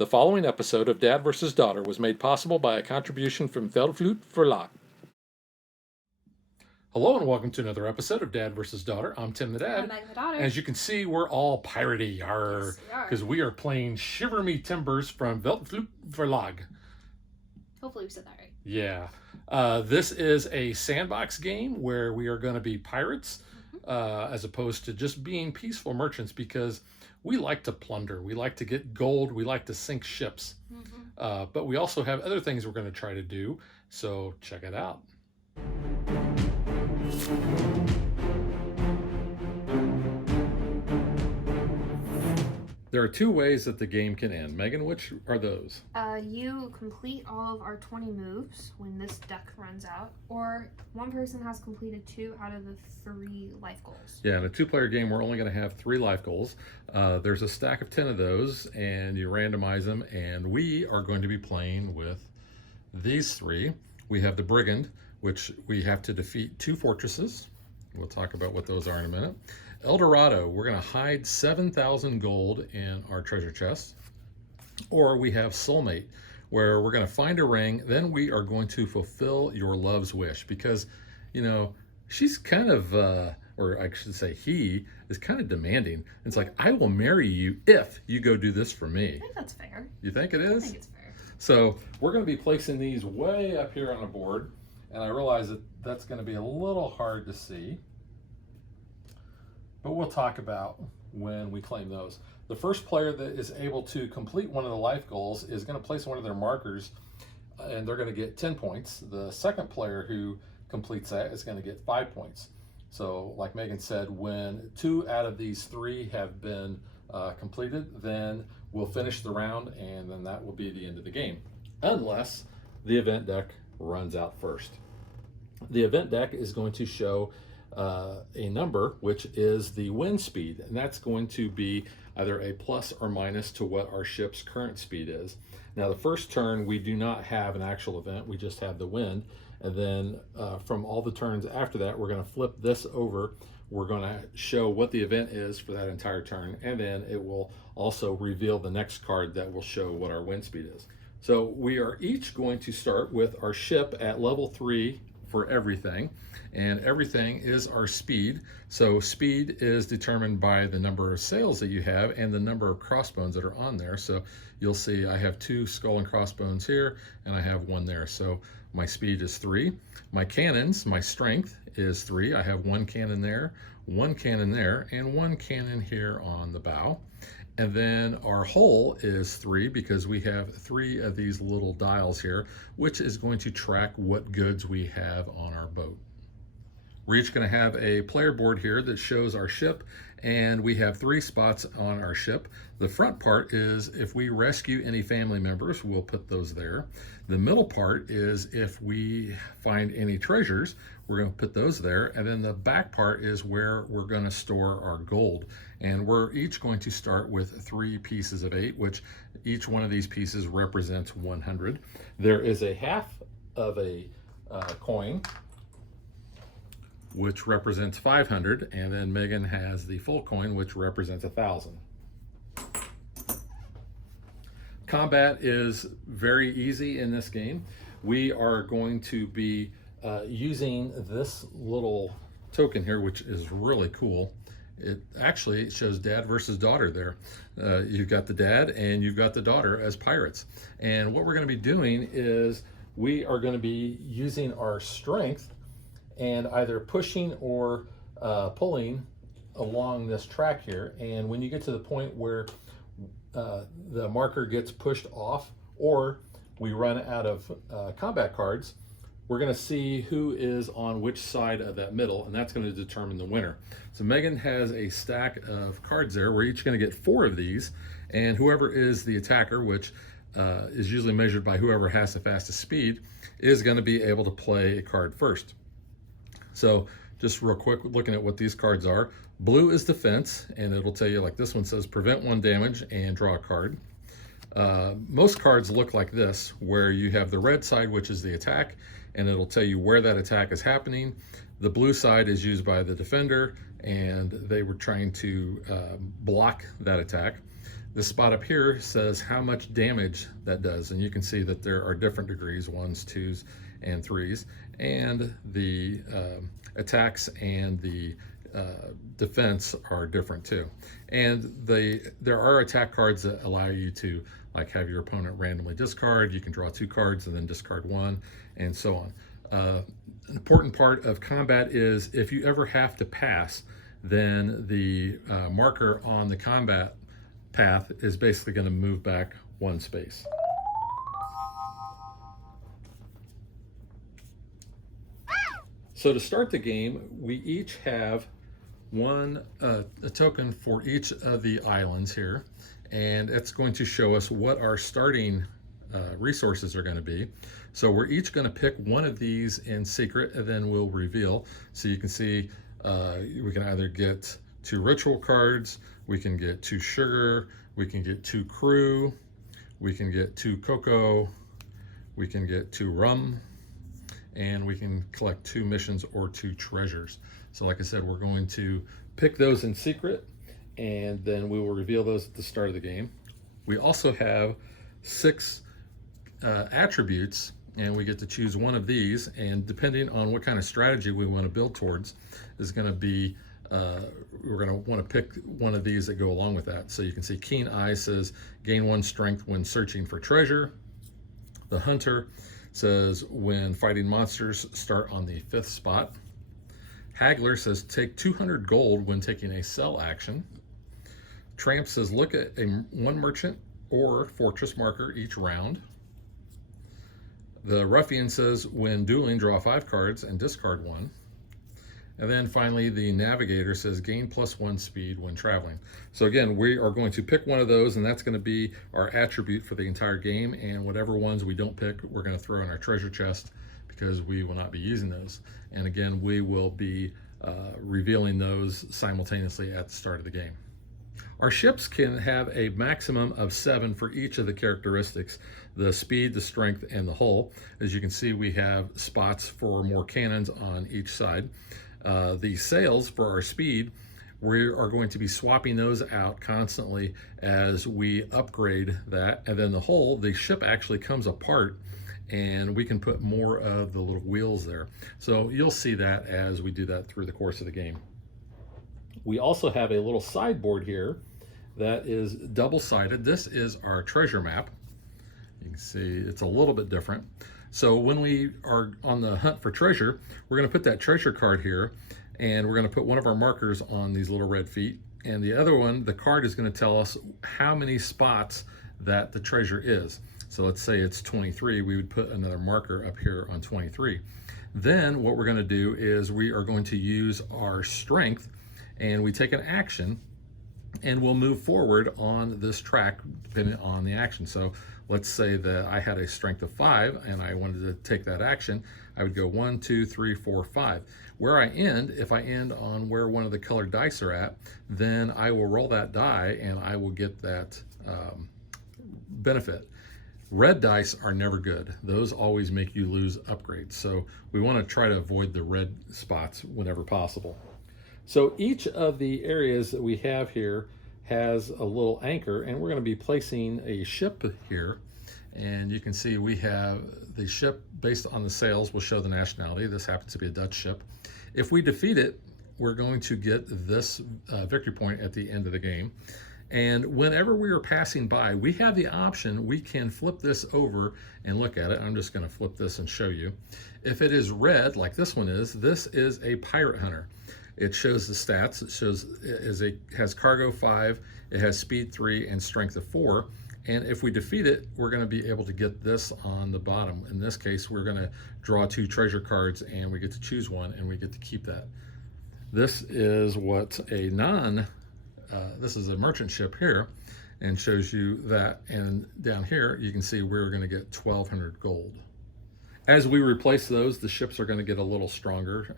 The following episode of Dad vs. Daughter was made possible by a contribution from Veldflute Verlag. Hello and welcome to another episode of Dad vs. Daughter. I'm Tim the Dad. I'm Meg the Daughter. As you can see, we're all piratey, because we are playing Shiver Me Timbers from Veldflute Verlag. Hopefully we said that right. Yeah. This is a sandbox game where we are going to be pirates as opposed to just being peaceful merchants, because we like to plunder, we like to get gold, we like to sink ships. But we also have other things we're going to try to do, so check it out. There are two ways that the game can end. Megan, which are those? You complete all of our 20 moves when this deck runs out, or one person has completed 2 out of the 3 life goals. Yeah, in a 2-player game, we're only going to have 3 life goals. There's a stack of 10 of those, and you randomize them, and we are going to be playing with these 3. We have the Brigand, which we have to defeat 2 fortresses. We'll talk about what those are in a minute. El Dorado, we're going to hide 7,000 gold in our treasure chest. Or we have Soulmate, where we're going to find a ring, then we are going to fulfill your love's wish. Because, you know, she's kind of, or I should say he, is kind of demanding. It's like, I will marry you if you go do this for me. I think that's fair. You think it is? I think it's fair. So we're going to be placing these way up here on the board. And I realize that that's going to be a little hard to see. But we'll talk about when we claim those. The first player that is able to complete one of the life goals is going to place one of their markers, and they're going to get 10 points. The second player who completes that is going to get 5 points. So like Megan said, when 2 out of these 3 have been completed, then we'll finish the round, and then that will be the end of the game, unless the event deck runs out first. The event deck is going to show a number, which is the wind speed, and that's going to be either a plus or minus to what our ship's current speed is. Now, the first turn, we do not have an actual event, we just have the wind, and then from all the turns after that, we're going to flip this over. We're going to show what the event is for that entire turn, and then it will also reveal the next card that will show what our wind speed is. So we are each going to start with our ship at level 3 for everything, and everything is our speed. So speed is determined by the number of sails that you have and the number of crossbones that are on there. So you'll see I have 2 skull and crossbones here, and I have 1 there. So my speed is 3. My cannons, my strength is 3. I have 1 cannon there, 1 cannon there, and 1 cannon here on the bow. And then our hull is 3, because we have 3 of these little dials here, which is going to track what goods we have on our boat. We're each going to have a player board here that shows our ship, and we have 3 spots on our ship. The front part is if we rescue any family members, we'll put those there. The middle part is if we find any treasures, we're going to put those there. And then the back part is where we're going to store our gold. And we're each going to start with 3 pieces of 8, which each one of these pieces represents 100. There is a half of a coin, which represents 500, and then Megan has the full coin, which represents 1,000. Combat is very easy in this game. We are going to be using this little token here, which is really cool. It actually shows dad versus daughter there. You've got the dad and you've got the daughter as pirates. And what we're going to be doing is we are going to be using our strength and either pushing or pulling along this track here. And when you get to the point where the marker gets pushed off, or we run out of combat cards, we're going to see who is on which side of that middle, and that's going to determine the winner. So Megan has a stack of cards there. We're each going to get 4 of these, and whoever is the attacker, which is usually measured by whoever has the fastest speed, is going to be able to play a card first. So just real quick, looking at what these cards are. Blue is defense, and it'll tell you, like this one says, prevent 1 damage and draw a card. Most cards look like this, where you have the red side, which is the attack, and it'll tell you where that attack is happening. The blue side is used by the defender, and they were trying to block that attack. This spot up here says how much damage that does, and you can see that there are different degrees, 1s, 2s, and 3s, and the attacks and the defense are different too. And there are attack cards that allow you to like have your opponent randomly discard. You can draw 2 cards and then discard 1, and so on. An important part of combat is if you ever have to pass, then the marker on the combat path is basically going to move back 1 space. So to start the game, we each have a token for each of the islands here, and it's going to show us what our starting resources are going to be. So we're each going to pick one of these in secret, and then we'll reveal. So you can see we can either get 2 ritual cards, we can get 2 sugar, we can get 2 crew, we can get 2 cocoa, we can get 2 rum, and we can collect 2 missions or 2 treasures. So like I said, we're going to pick those in secret, and then we will reveal those at the start of the game. We also have 6 attributes, and we get to choose one of these, and depending on what kind of strategy we want to build towards is going to be we're going to want to pick one of these that go along with that. So you can see Keen Eye says gain 1 strength when searching for treasure. The Hunter says when fighting monsters, start on the 5th spot. Haggler says take 200 gold when taking a sell action. Tramp says look at 1 merchant or fortress marker each round. The Ruffian says when dueling, draw 5 cards and discard 1. And then finally, the Navigator says gain +1 speed when traveling. So again, we are going to pick one of those, and that's going to be our attribute for the entire game. And whatever ones we don't pick, we're going to throw in our treasure chest because we will not be using those. And again, we will be revealing those simultaneously at the start of the game. Our ships can have a maximum of 7 for each of the characteristics, the speed, the strength, and the hull. As you can see, we have spots for more cannons on each side. The sails for our speed, we are going to be swapping those out constantly as we upgrade that. And then the hull, the ship actually comes apart, and we can put more of the little wheels there. So you'll see that as we do that through the course of the game. We also have a little sideboard here that is double-sided. This is our treasure map. You can see it's a little bit different. So when we are on the hunt for treasure, we're going to put that treasure card here, and we're going to put one of our markers on these little red feet, and the other one, the card is going to tell us how many spots that the treasure is. So let's say it's 23, we would put another marker up here on 23. Then what we're going to do is we are going to use our strength, and we take an action, and we'll move forward on this track depending on the action. So let's say that I had a strength of 5 and I wanted to take that action. I would go 1, 2, 3, 4, 5. Where I end, if I end on where one of the colored dice are at, then I will roll that die and I will get that benefit. Red dice are never good. Those always make you lose upgrades. So we want to try to avoid the red spots whenever possible. So each of the areas that we have here has a little anchor, and we're going to be placing a ship here. And you can see we have the ship based on the sails will show the nationality. This happens to be a Dutch ship. If we defeat it, we're going to get this victory point at the end of the game. And whenever we are passing by, we have the option, we can flip this over and look at it. I'm just going to flip this and show you. If it is red, like this one is, this is a pirate hunter. It shows the stats. It shows it has cargo 5, it has speed 3, and strength of 4. And if we defeat it, we're going to be able to get this on the bottom. In this case, we're going to draw 2 treasure cards, and we get to choose one, and we get to keep that. This is what this is a merchant ship here, and shows you that. And down here, you can see we're going to get 1,200 gold. As we replace those, the ships are going to get a little stronger,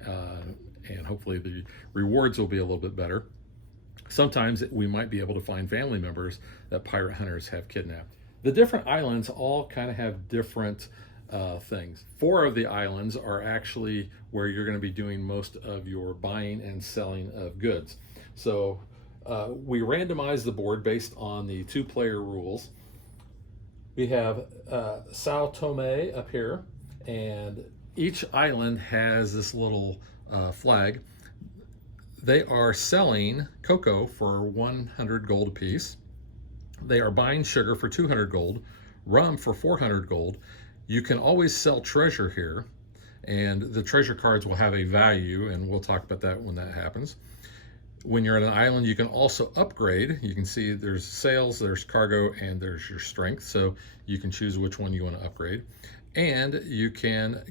and hopefully the rewards will be a little bit better. Sometimes we might be able to find family members that pirate hunters have kidnapped. The different islands all kind of have different things. 4 of the islands are actually where you're going to be doing most of your buying and selling of goods. So We randomize the board based on the 2-player rules. We have Sao Tome up here, and each island has this little flag. They are selling cocoa for 100 gold apiece. They are buying sugar for 200 gold, rum for 400 gold. You can always sell treasure here, and the treasure cards will have a value, and we'll talk about that when that happens. When you're on an island, you can also upgrade. You can see there's sales, there's cargo, and there's your strength. So you can choose which one you want to upgrade. And you can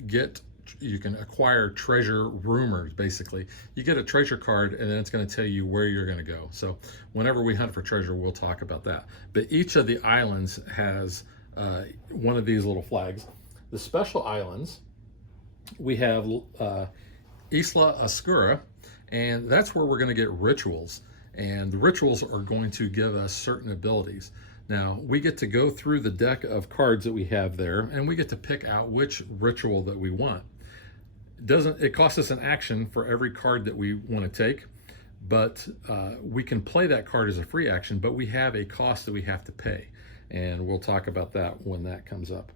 acquire treasure rumors, basically. You get a treasure card, and then it's going to tell you where you're going to go. So whenever we hunt for treasure, we'll talk about that. But each of the islands has one of these little flags. The special islands, we have Isla Oscura, and that's where we're going to get rituals. And the rituals are going to give us certain abilities. Now, we get to go through the deck of cards that we have there, and we get to pick out which ritual that we want. It costs us an action for every card that we want to take, but we can play that card as a free action, but we have a cost that we have to pay. And we'll talk about that when that comes up.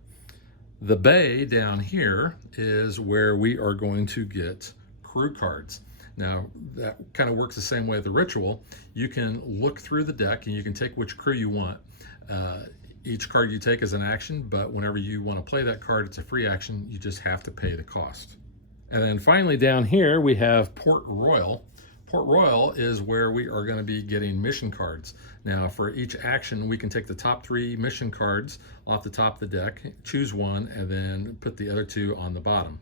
The bay down here is where we are going to get crew cards. Now, that kind of works the same way as the ritual. You can look through the deck and you can take which crew you want. Each card you take is an action, but whenever you want to play that card, it's a free action. You just have to pay the cost. And then finally down here, we have Port Royal. Port Royal is where we are going to be getting mission cards. Now, for each action, we can take the top 3 mission cards off the top of the deck, choose one, and then put the other 2 on the bottom.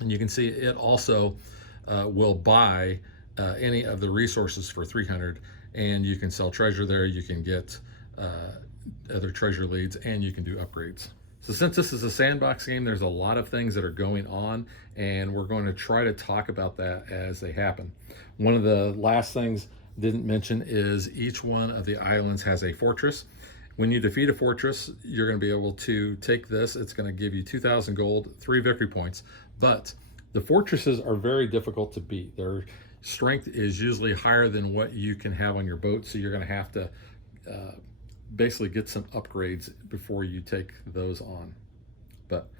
And you can see it also will buy any of the resources for 300, and you can sell treasure there, you can get other treasure leads, and you can do upgrades. So since this is a sandbox game, there's a lot of things that are going on, and we're going to try to talk about that as they happen. One of the last things I didn't mention is each one of the islands has a fortress. When you defeat a fortress, you're going to be able to take this. It's going to give you 2,000 gold, 3 victory points, but the fortresses are very difficult to beat. Their strength is usually higher than what you can have on your boat, so you're going to have to basically get some upgrades before you take those on. But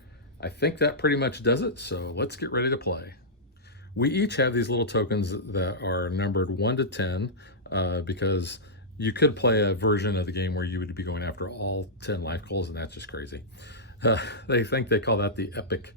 I think that pretty much does it, so let's get ready to play. We each have these little tokens that are numbered 1 to 10 because you could play a version of the game where you would be going after all 10 life goals, and that's just crazy. They think they call that the epic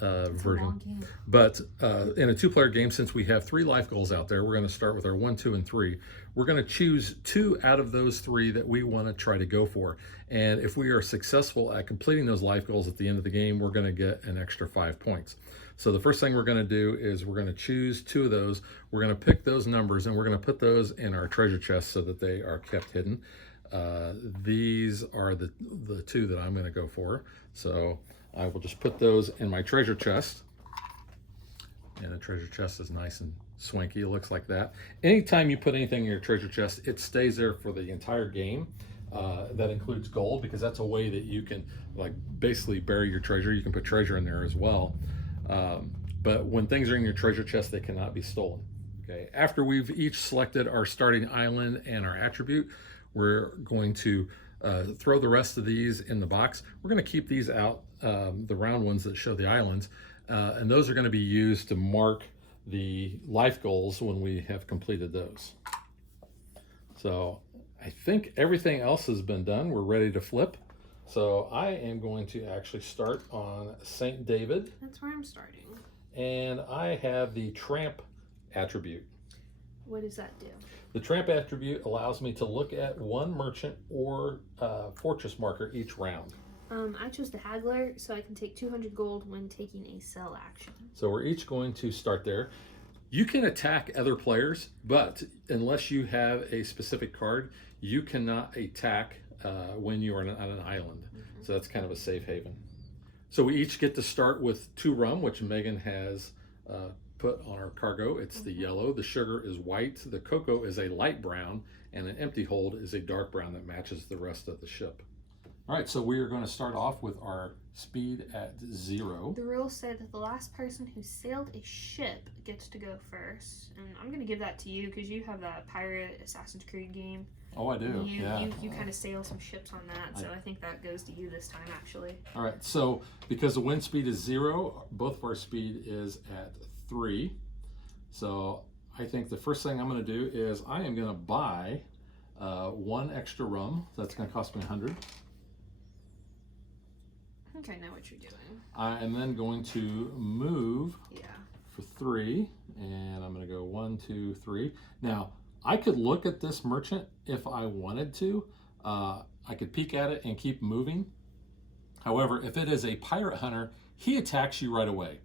version. But in a 2-player game, since we have 3 life goals out there, we're going to start with our 1, 2, and 3. We're going to choose 2 out of those 3 that we want to try to go for. And if we are successful at completing those life goals at the end of the game, we're going to get an extra 5 points. So the first thing we're going to do is we're going to choose 2 of those. We're going to pick those numbers, and we're going to put those in our treasure chest so that they are kept hidden. These are the 2 that I'm going to go for. So I will just put those in my treasure chest. And the treasure chest is nice and swanky. It looks like that. Anytime you put anything in your treasure chest, it stays there for the entire game. That includes gold, because that's a way that you can basically bury your treasure. You can put treasure in there as well. But when things are in your treasure chest, they cannot be stolen. Okay. After we've each selected our starting island and our attribute, we're going to throw the rest of these in the box. We're going to keep these out, the round ones that show the islands, and those are going to be used to mark the life goals when we have completed those. So I think everything else has been done. We're ready to flip. So I am going to actually start on St. David. That's where I'm starting. And I have the Tramp attribute. What does that do? The Tramp attribute allows me to look at 1 merchant or fortress marker each round. I chose the Haggler, so I can take 200 gold when taking a sell action. So we're each going to start there. You can attack other players, but unless you have a specific card, you cannot attack when you are on an island. So that's kind of a safe haven. So we each get to start with 2 rum, which Megan has put on our cargo. It's the yellow, the sugar is white, the cocoa is a light brown, and an empty hold is a dark brown that matches the rest of the ship. All right, so we are going to start off with our speed at 0. The rules say that the last person who sailed a ship gets to go first. And I'm going to give that to you because you have that pirate Assassin's Creed game. Oh, I do. You kind of sail some ships on that, so I think that goes to you this time, actually. All right, so because the wind speed is 0, both of our speed is at 3. So I think the first thing I'm going to do is I am going to buy 1 extra rum. That's going to cost me 100. I think I know what you're doing. I am then going to move Yeah. for 3, and I'm going to go 1, 2, 3. Now, I could look at this merchant if I wanted to. I could peek at it and keep moving. However, if it is a pirate hunter, he attacks you right away.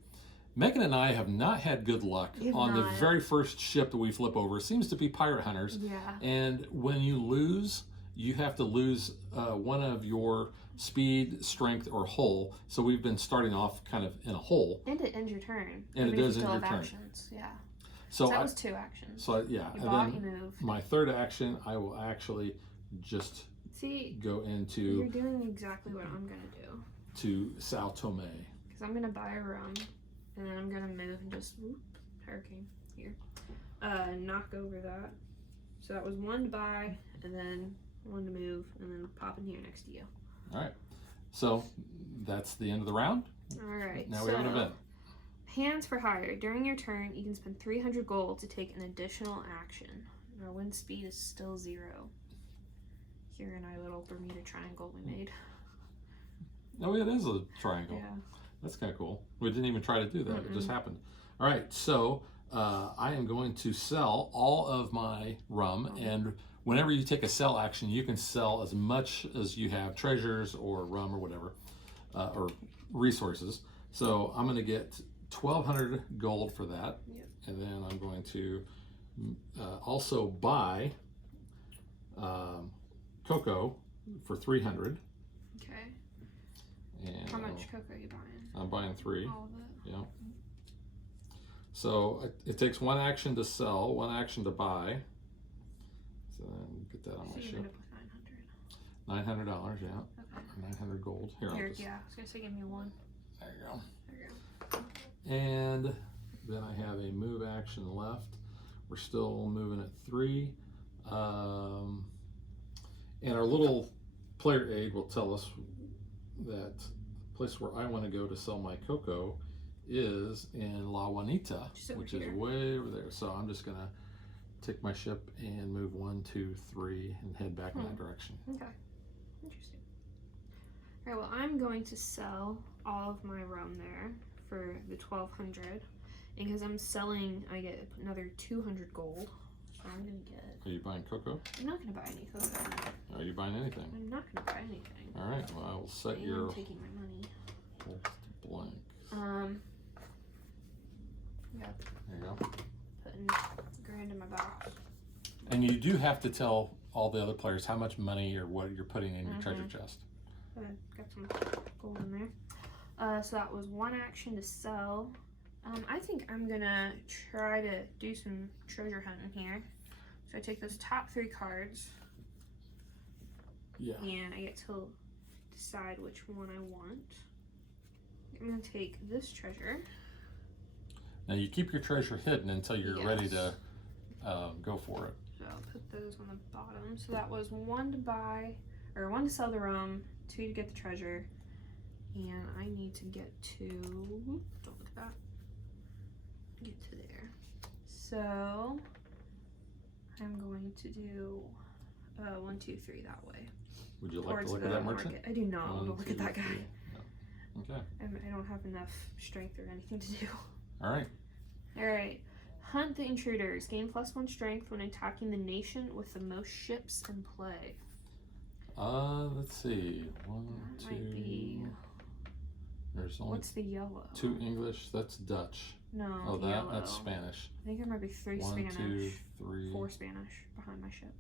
Megan and I have not had good luck on the very first ship that we flip over. It seems to be pirate hunters. Yeah. And when you lose, you have to lose one of your speed, strength, or hull. So we've been starting off kind of in a hole. And it ends your turn. And it does end your turn. Actions. Yeah. So that was 2 actions. So yeah. You and bought, then you moved. my third action, I will actually just go into. You're doing exactly what I'm gonna do. To Sao Tome. Because I'm gonna buy a rum, and then I'm gonna move and just hurricane here. Knock over that. So that was 1 to buy, and then 1 to move, and then pop in here next to you. All right. So that's the end of the round. All right. Now we have an event. Hands for hire. During your turn, you can spend 300 gold to take an additional action. Our wind speed is still 0. Here in our little Bermuda Triangle we made. No, it is a triangle. Yeah. That's kind of cool. We didn't even try to do that. It just happened. All right. So I am going to sell all of my rum, and whenever you take a sell action, you can sell as much as you have, treasures or rum or whatever, or resources. So I'm going to get 1,200 gold for that. Yep. And then I'm going to also buy cocoa for 300. Okay. And how much cocoa are you buying? I'm buying 3. All of it? Yeah. So it takes 1 action to sell, 1 action to buy. So then get that on my ship. End up with $900. $900, yeah. Okay. 900 gold. Here, Yeah, I was gonna say give me 1. There you go. There you go. And then I have a move action left. We're still moving at 3. And our little player aid will tell us that the place where I want to go to sell my cocoa is in La Juanita, which is way over there. So I'm just gonna take my ship and move 1, 2, 3 and head back in that direction. Okay. Interesting. All right, well, I'm going to sell all of my rum there for the 1,200. And because I'm selling, I get another 200 gold. So I'm going to get... Are you buying cocoa? I'm not going to buy any cocoa. Are you buying anything? I'm not going to buy anything. All right, well, I will set I'm taking my money. Hold to blank. Yeah. There you go. Putting $1,000 in my box. And you do have to tell all the other players how much money or what you're putting in your treasure chest. Got some gold in there. So that was 1 action to sell. I think I'm gonna try to do some treasure hunting here. So I take those top 3 cards. Yeah. And I get to decide which one I want. I'm gonna take this treasure. Now you keep your treasure hidden until you're ready to go for it. So I'll put those on the bottom. So that was 1 to buy, or 1 to sell the rum, 2 to get the treasure, and I need to get to, don't look at that, get to there. So I'm going to do 1, 2, 3 that way. Would you like to look at that merchant? I do not want to look at that guy. No. Okay. I don't have enough strength or anything to do. All right. All right. Hunt the intruders. Gain +1 strength when attacking the nation with the most ships in play. Let's see. 1, That 2. might be... There's only What's the yellow? 2 English. That's Dutch. No, Oh, yellow. that's Spanish. I think there might be 3 1, Spanish. 2, 3, 4 Spanish behind my ship.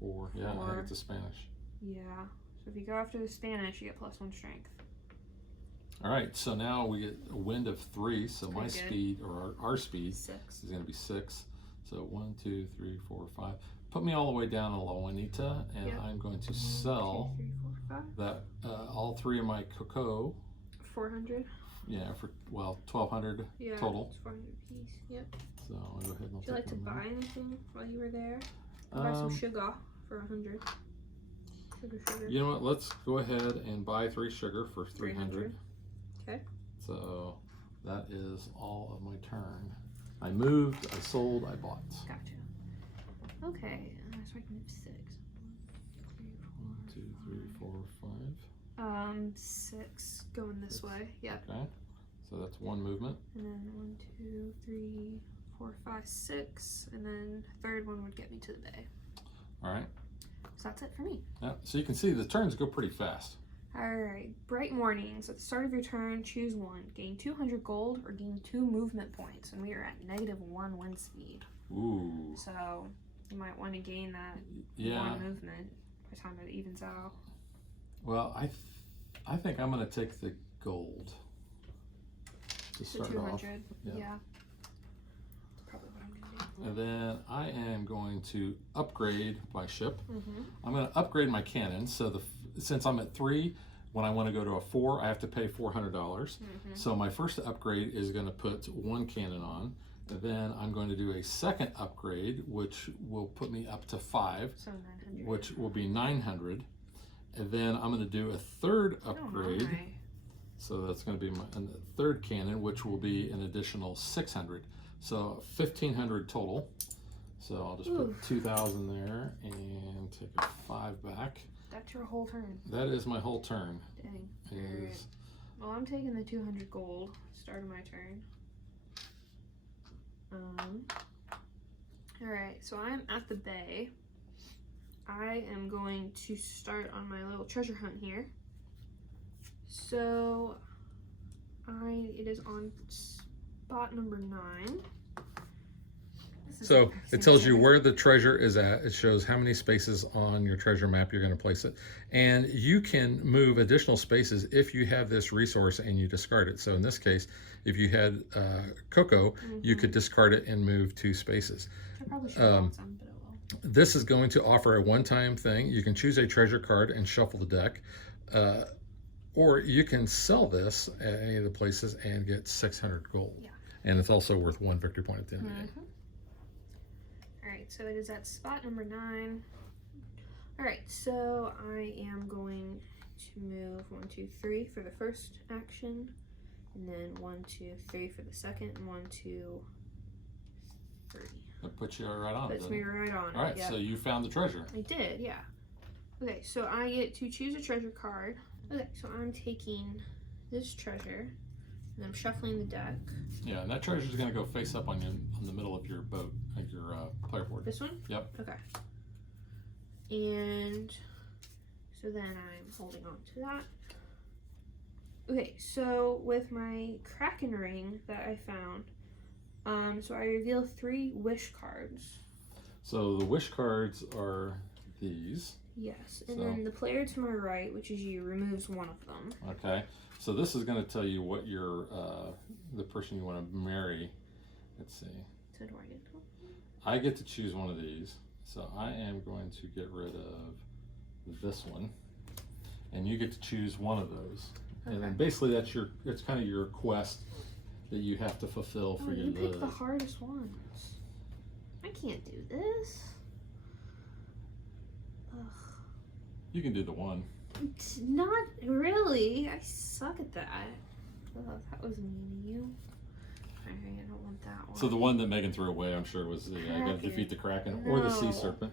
4. Yeah, I 4. think it's a Spanish. Yeah. So if you go after the Spanish, you get +1 strength. All right, so now we get a wind of 3, so my good. speed, or our speed, 6. is going to be 6. So 1, 2, 3, 4, 5. Put me all the way down to La Juanita, and Yep. I'm going to sell 1, 2, 3, 4, 5? That all 3 of my cocoa. 400. Yeah, for 1,200 Yeah, total. It's 400 a piece. Yep. So I'll go ahead and Would you like to buy anything while you were there? Buy some sugar for 100. Sugar. You know what? Let's go ahead and buy 3 sugar for 300. Okay. So that is all of my turn. I moved, I sold, I bought. Gotcha. Okay, so I can move 6. 1, 2, 3, 4, 5. 6 going this way. Yep. Okay. So that's 1 movement. And then 1, 2, 3, 4, 5, 6, and then third one would get me to the bay. All right. So that's it for me. Yeah. So you can see the turns go pretty fast. Alright, bright mornings. At the start of your turn, choose one. Gain 200 gold or gain 2 movement points. And we are at -1 wind speed. Ooh. So you might want to gain that 1 movement by the time it evens out. Well, I think I'm going to take the gold to start off. Yeah. That's probably what I'm going to do. And then I am going to upgrade my ship. Mm-hmm. I'm going to upgrade my cannon. So since I'm at 3, when I want to go to a 4, I have to pay $400. Mm-hmm. So my first upgrade is going to put 1 cannon on. And then I'm going to do a second upgrade, which will put me up to 5, so 900. which will be 900. And then I'm going to do a third upgrade. Oh my. So that's going to be my third cannon, which will be an additional 600. So 1,500 total. So I'll just put 2,000 there and take a 5 back. That's your whole turn. That is my whole turn. Dang. Alright. Well, I'm taking the 200 gold. Start of my turn. Alright, so I'm at the bay. I am going to start on my little treasure hunt here. So it is on spot number 9. So it tells you where the treasure is at. It shows how many spaces on your treasure map you're going to place it. And you can move additional spaces if you have this resource and you discard it. So in this case, if you had cocoa, you could discard it and move 2 spaces. I probably should have some, but it will. This is going to offer a one-time thing. You can choose a treasure card and shuffle the deck. Or you can sell this at any of the places and get 600 gold. Yeah. And it's also worth 1 victory point at the end of the game. Alright, so it is at spot number 9. Alright, so I am going to move 1, 2, 3 for the first action, and then 1, 2, 3 for the second, and 1, 2, 3. That puts you right on it. Puts me right on it. All right, yep. so you found the treasure. I did, yeah. Okay, so I get to choose a treasure card. Okay, so I'm taking this treasure, and I'm shuffling the deck. Yeah, and that treasure is going to go face up on the middle of your boat, like your player board. This one? Yep. Okay. And so then I'm holding on to that. Okay, so with my Kraken ring that I found, so I reveal 3 wish cards. So the wish cards are these. Yes, and then the player to my right, which is you, removes 1 of them. Okay, so this is going to tell you what your the person you want to marry. Let's see. So do I get to? I get to choose one of these. So I am going to get rid of this one, and you get to choose one of those. Okay. And then basically it's kind of your quest that you have to fulfill for your you pick the hardest ones. I can't do this. Ugh. You can do the 1. It's not really. I suck at that. Ugh, that was mean of you. Alright, I don't want that one. So the one that Megan threw away, I'm sure, was I got to defeat the Kraken or the Sea Serpent.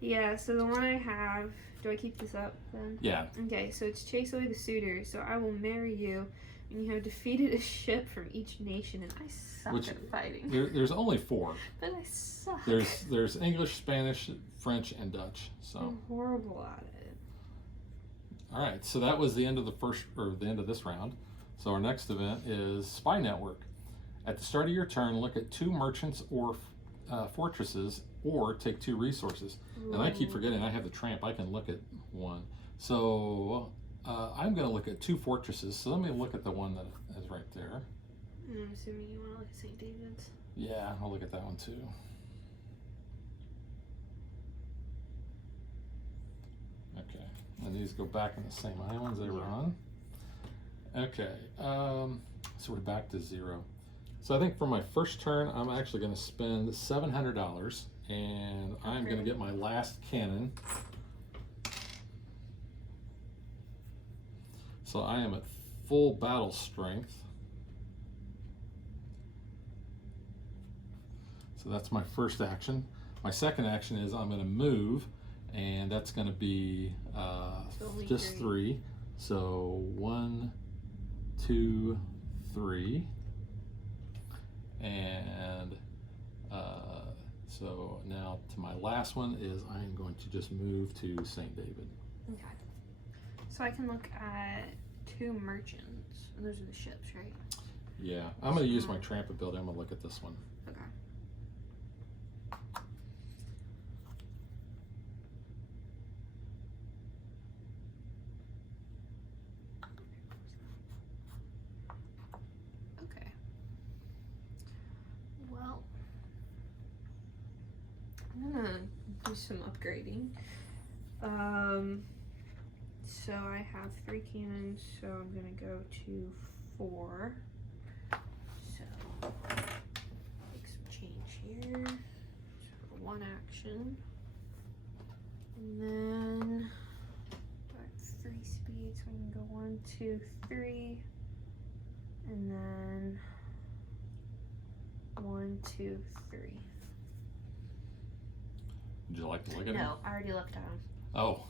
Yeah, so the one I have, do I keep this up then? Yeah. Okay, so it's chase away the suitor, so I will marry you, and you have defeated a ship from each nation, and I suck at fighting. There's only 4. But I suck. There's English, Spanish, French, and Dutch. So I'm horrible at it. All right, so that was the end of the end of this round. So our next event is Spy Network. At the start of your turn, look at 2 merchants or fortresses, or take 2 resources. Ooh. And I keep forgetting I have the tramp. I can look at 1. So I'm going to look at 2 fortresses. So let me look at the one that is right there. I'm assuming you want to look at St. David's. Yeah, I'll look at that one too. Okay, and these go back in the same islands they were on. Okay, so we're back to 0. So I think for my first turn, I'm actually going to spend $700, and I'm going to get my last cannon. So I am at full battle strength. So that's my first action. My second action is I'm going to move, and that's going to be just 3. So 1, 2, 3. And so now to my last one is I am going to just move to St. David. Okay. So I can look at 2 merchants. And those are the ships, right? Yeah. I'm going to use my tramp ability. I'm going to look at this one. Okay. Okay. Well, I'm gonna do some upgrading. So I have 3 cannons, so I'm gonna go to 4. So make some change here. So 1 action, and then I have 3 speed, so I can go 1, 2, 3, and then 1, 2, 3. Would you like to look at it? No, I already looked at them. Oh,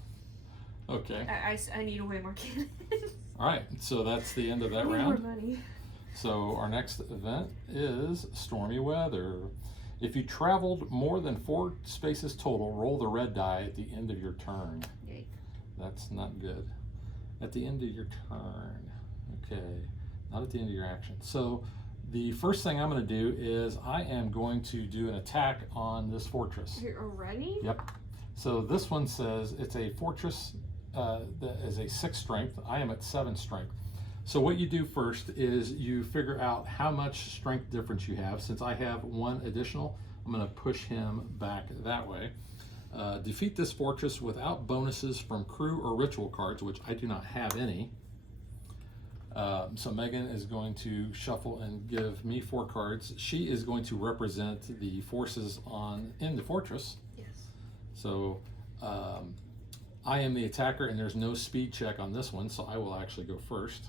okay. I need way more cannons. All right, so that's the end of that I need round. more money. So our next event is stormy weather. If you traveled more than 4 spaces total, roll the red die at the end of your turn. Yay. That's not good. At the end of your turn. Okay, not at the end of your action. So the first thing I'm going to do is I am going to do an attack on this fortress. You're already? Yep. So this one says it's a fortress that is a 6 strength. I am at 7 strength. So what you do first is you figure out how much strength difference you have. Since I have 1 additional, I'm going to push him back that way. Defeat this fortress without bonuses from crew or ritual cards, which I do not have any. So Megan is going to shuffle and give me 4 cards. She is going to represent the forces in the fortress. Yes. So I am the attacker, and there's no speed check on this one, so I will actually go first.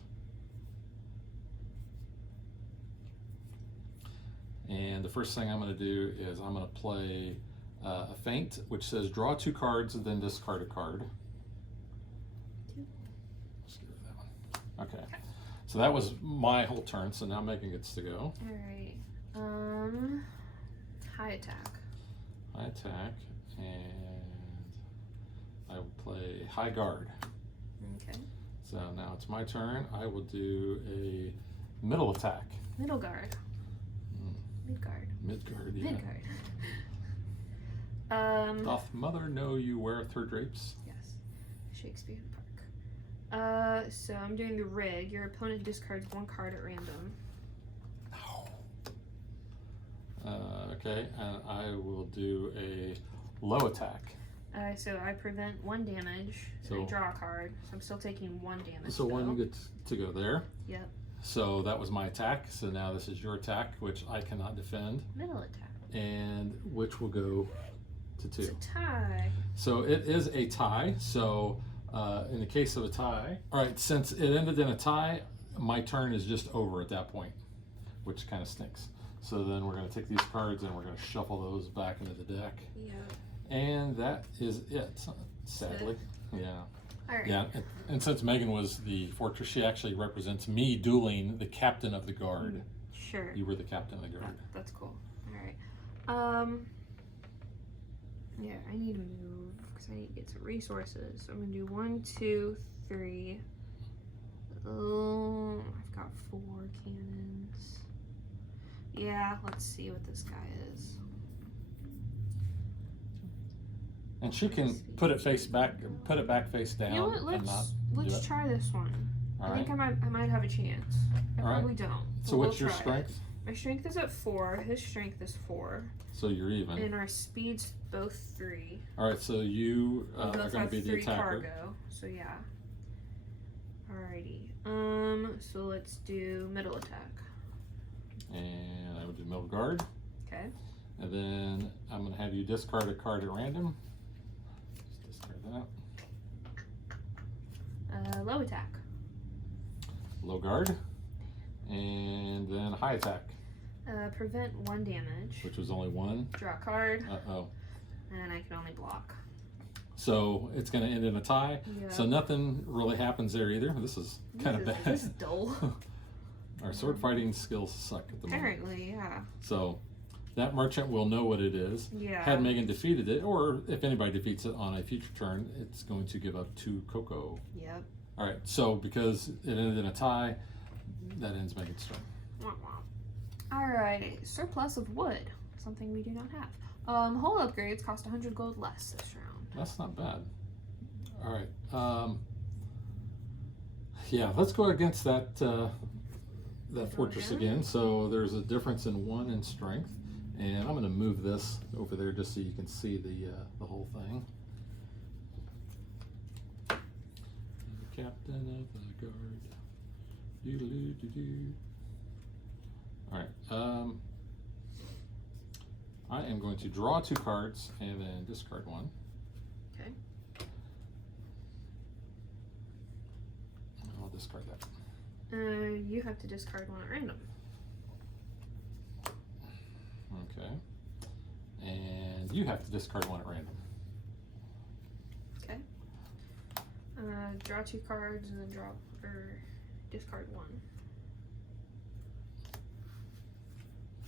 And the first thing I'm going to do is I'm going to play a feint, which says draw 2 cards and then discard a card. Let's get rid of that one. Okay. So that was my whole turn, so now Megan gets to go. Alright. High attack. High attack, and I will play high guard. Okay. So now it's my turn. I will do a middle attack. Middle guard. Midgard. Midgard, yeah. Midgard. Doth mother know you weareth her drapes? Yes. Shakespeare Park. So I'm doing the rig. Your opponent discards 1 card at random. Okay, and I will do a low attack. So I prevent 1 damage. So I draw a card. So I'm still taking 1 damage. So 1 gets to go there. Yep. So that was my attack. So now this is your attack, which I cannot defend. Middle attack. And which will go to 2. It's a tie. So it is a tie. So in the case of a tie, all right, since it ended in a tie, my turn is just over at that point, which kind of stinks. So then we're going to take these cards and we're going to shuffle those back into the deck. Yeah. And that is it, sadly. Yeah. All right. Yeah, and since Megan was the fortress, she actually represents me dueling the captain of the guard. Sure. You were the captain of the guard. That's cool. All right. Yeah, I need to move because I need to get some resources. So I'm gonna do 1, 2, 3. Oh, I've got 4 cannons. Yeah, let's see what this guy is. And she can put it back face down. You know what? Let's try this one. I think I might have a chance. I probably don't. So what's your strength? My strength is at 4. His strength is 4. So you're even. And our speed's both 3. All right, so you We are both going to have be the 3 attacker. cargo. So yeah. Alrighty. So let's do middle attack. And I will do middle guard. Okay. And then I'm going to have you discard a card at random. Just discard that. Low attack. Low guard. And then high attack, Prevent 1 damage. which was only 1. Draw a card. Uh-oh. And I can only block. So it's going to end in a tie. Yeah. So nothing really happens there either. This is kind of bad. This is dull. Our sword fighting skills suck at the moment. Apparently, yeah. So that merchant will know what it is. Yeah. Had Megan defeated it, or if anybody defeats it on a future turn, it's going to give up 2 cocoa. Yep. All right, so because it ended in a tie, that ends Megan's turn. Wah, wah. Alright, surplus of wood. Something we do not have. Hull upgrades cost 100 gold less this round. That's not bad. All right. Yeah, let's go against that that fortress again. So there's a difference in 1 in strength, and I'm going to move this over there just so you can see the whole thing. The captain of the guard. Doo-doo-doo-doo-doo. All right. I am going to draw 2 cards and then discard 1. Okay. I'll discard that. You have to discard 1 at random. Okay. And you have to discard 1 at random. Okay. Draw 2 cards and then discard 1.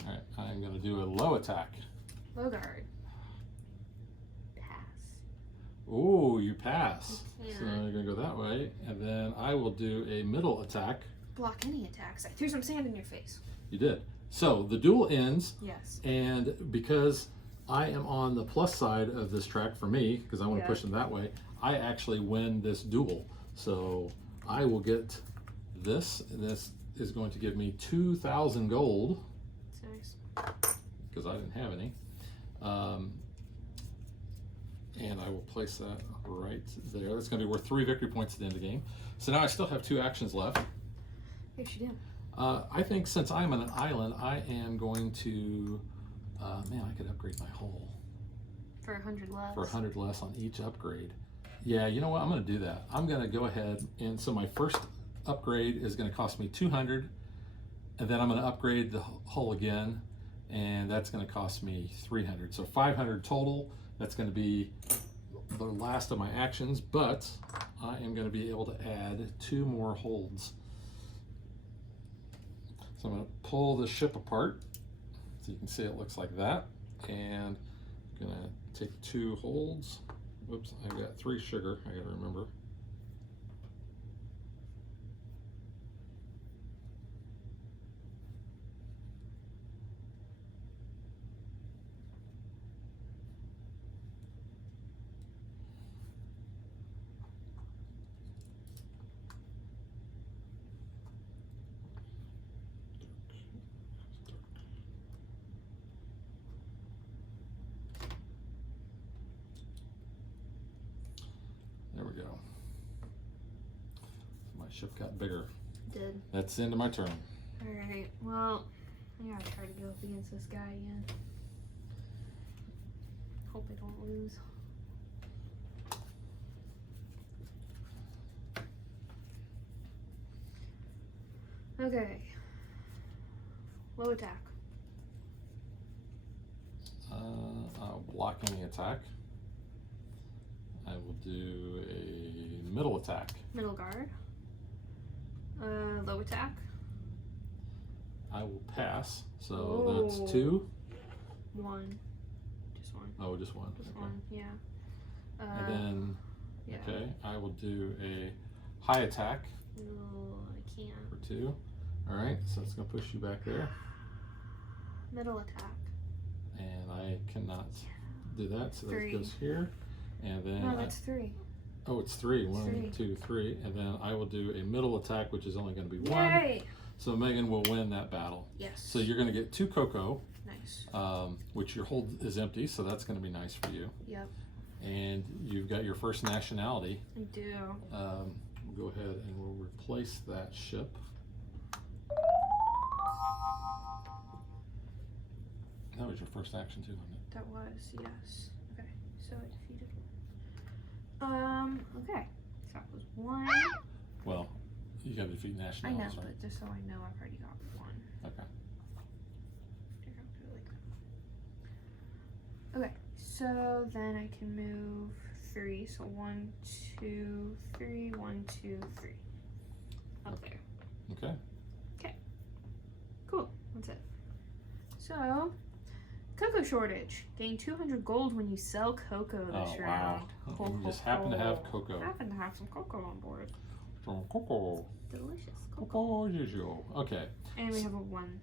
All right. I'm going to do a low attack. Low guard. Pass. Ooh, you pass. Yeah. So you're going to go that way. And then I will do a middle attack. Block any attacks. I threw some sand in your face. You did. So the duel ends. Yes. And because I am on the plus side of this track for me, because I want to push them that way, I actually win this duel. So I will get this, and this is going to give me 2,000 gold. That's nice. Because I didn't have any. And I will place that right there. That's going to be worth 3 victory points at the end of the game. So now I still have 2 actions left. Yes, you do. I think since I'm on an island, I am going to, man, I could upgrade my hull. For 100 less. For 100 less on each upgrade. Yeah, you know what? I'm going to do that. I'm going to go ahead, and so my first upgrade is going to cost me 200, and then I'm going to upgrade the hull again, and that's going to cost me 300. So 500 total. That's going to be the last of my actions, but I am going to be able to add 2 more holds. So I'm going to pull the ship apart, so you can see it looks like that, and I'm going to take 2 holds. Whoops, I got 3 sugar, I gotta remember. There we go. My ship got bigger. Did. That's the end of my turn. Alright, well, I gotta try to go up against this guy again. Hope I don't lose. Okay. Low attack. I'll block any attack. I will do a middle attack. Middle guard. Low attack. I will pass. So that's 2. 1. Just 1. Oh, just 1. Just Okay. 1, yeah. And then, yeah. okay, I will do a high attack No, I can't. for 2. All right, so it's going to push you back there. Middle attack. And I cannot do that, so 3. that goes here. And then No, that's 3. oh, it's 3. 1, 3. 2, 3. And then I will do a middle attack, which is only going to be 1. Yay! So Megan will win that battle. Yes. So you're going to get 2 cocoa. Nice. Which your hold is empty, so that's going to be nice for you. Yep. And you've got your first nationality. I do. We'll go ahead and we'll replace that ship. That was your first action too, wasn't it? That was, yes. Okay, so I defeated okay. So that was 1. Well, you got to defeat I know, nationalities, right? but just so I know, I've already got 1. Okay. Here, I'll do it like that. Okay, so then I can move 3. So 1, 2, 3, 1, 2, 3. Up there. Okay. Okay. Cool. That's it. So, cocoa shortage. Gain 200 gold when you sell cocoa this round. Wow. You just happen to have cocoa. Happen to have some cocoa on board. Some cocoa. Delicious cocoa. Cocoa usual. Okay. And we have a one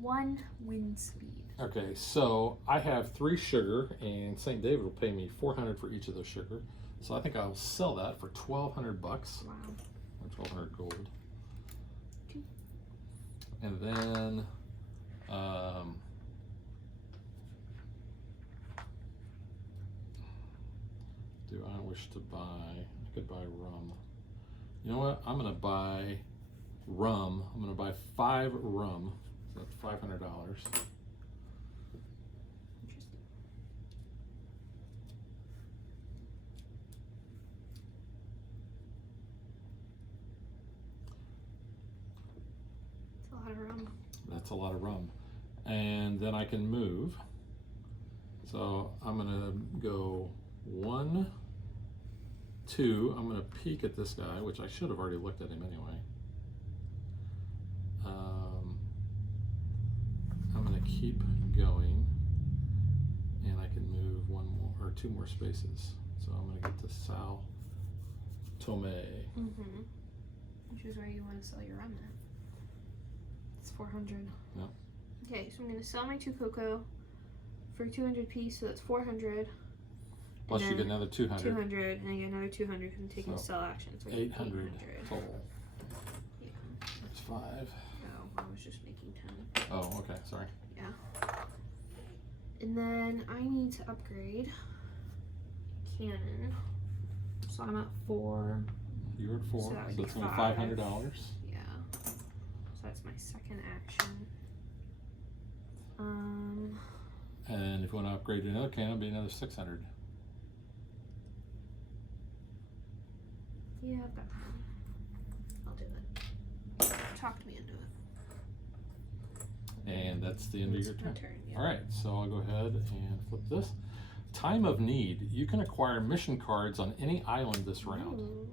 wind speed. Okay, so I have 3 sugar, and St. David will pay me 400 for each of those sugar. So I think I'll sell that for $1,200 bucks. Wow. Or 1,200 gold. Okay. And then, do I wish to buy? I could buy rum. You know what? I'm gonna buy rum. I'm gonna buy 5 rum. So that's $500. Interesting. It's a lot of rum. That's a lot of rum. And then I can move. So I'm gonna go 1, 2. I'm gonna peek at this guy, which I should have already looked at him anyway. I'm gonna keep going, and I can move 1 more or 2 more spaces. So I'm gonna get to Sao Tome. Mm-hmm. Which is where you want to sell your rum at. It's 400. Yep. Okay, so I'm gonna sell my 2 cocoa for 200 piece, so that's 400. Plus you get another 200. 200, and I get another 200 because I'm taking So, sell action. So 800 total. Yeah. That's 5. No, I was just making 10. Oh, okay, sorry. Yeah. And then I need to upgrade cannon. So I'm at 4. You're at 4, So that would so be it's only five. $500. Yeah. So that's my second action. And if you want to upgrade to another cannon, it'll be another 600. Yeah, I've got time. I'll do it. Talked me into it. And that's the end of your turn. Yeah. All right, so I'll go ahead and flip this. Time of need. You can acquire mission cards on any island this round. Ooh.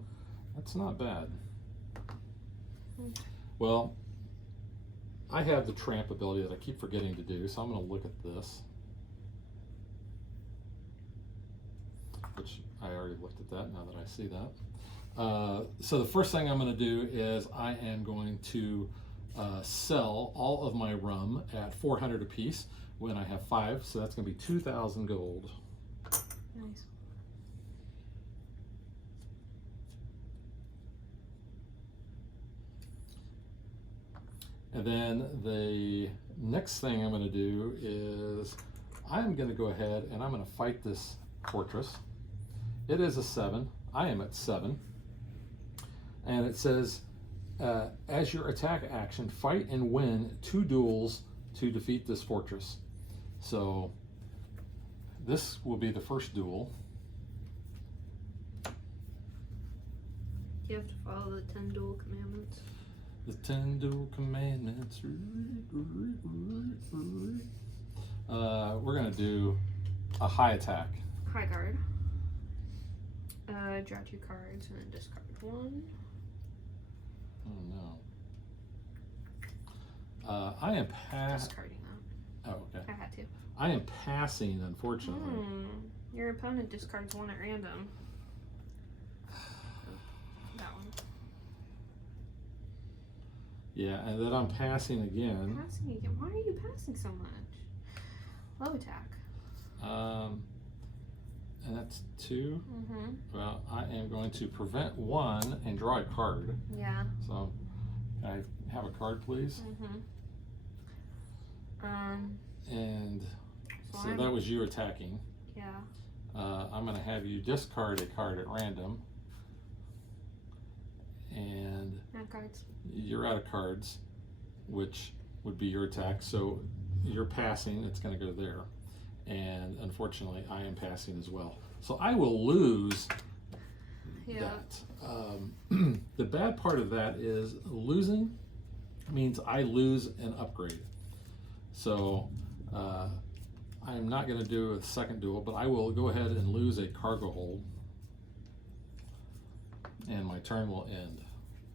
That's not bad. Hmm. Well, I have the tramp ability that I keep forgetting to do, so I'm going to look at this. Which I already looked at that now that I see that. So the first thing I'm going to do is I am going to sell all of my rum at 400 apiece when I have 5, so that's going to be 2,000 gold. Nice. And then the next thing I'm going to do is I'm going to go ahead and I'm going to fight this fortress. It is a 7. I am at 7. And it says, as your attack action, fight and win 2 duels to defeat this fortress. So this will be the first duel. You have to follow the 10 dual commandments. The 10 dual commandments. We're going to do a high attack. High guard. Draw 2 cards and then discard 1. Oh no. I am Discarding that. Oh, okay. I had to. I am passing, unfortunately. Your opponent discards 1 at random. That one. Yeah, and then I'm passing again. Passing again? Why are you passing so much? Low attack. And that's 2. Mm-hmm. Well, I am going to prevent 1 and draw a card. Yeah. So I have a card, please? And so that was you attacking. Yeah. I'm going to have you discard a card at random. And cards. You're out of cards, which would be your attack. So you're passing, it's going to go there. And unfortunately, I am passing as well. So I will lose that. The bad part of that is losing means I lose an upgrade. So I'm not going to do a second duel, but I will go ahead and lose a cargo hold. And my turn will end.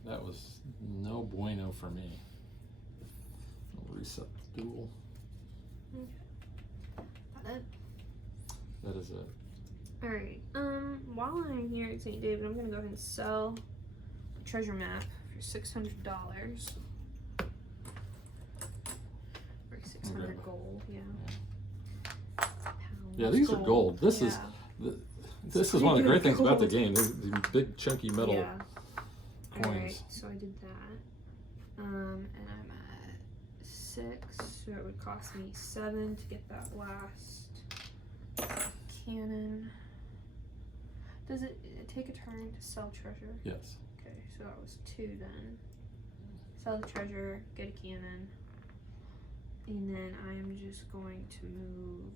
That was no bueno for me. I'll reset the duel. That it? That is it. Alright, while I'm here at St. David, I'm gonna go ahead and sell the treasure map for $600. Or 600 gold, yeah. Yeah, these are gold. This is one of the great things about the game. These big chunky metal coins. Alright, so I did that. And I'm at 6, so it would cost me 7 to get that last cannon. Does it take a turn to sell treasure? Yes. Okay, so that was 2 then. Sell the treasure, get a cannon, and then I am just going to move.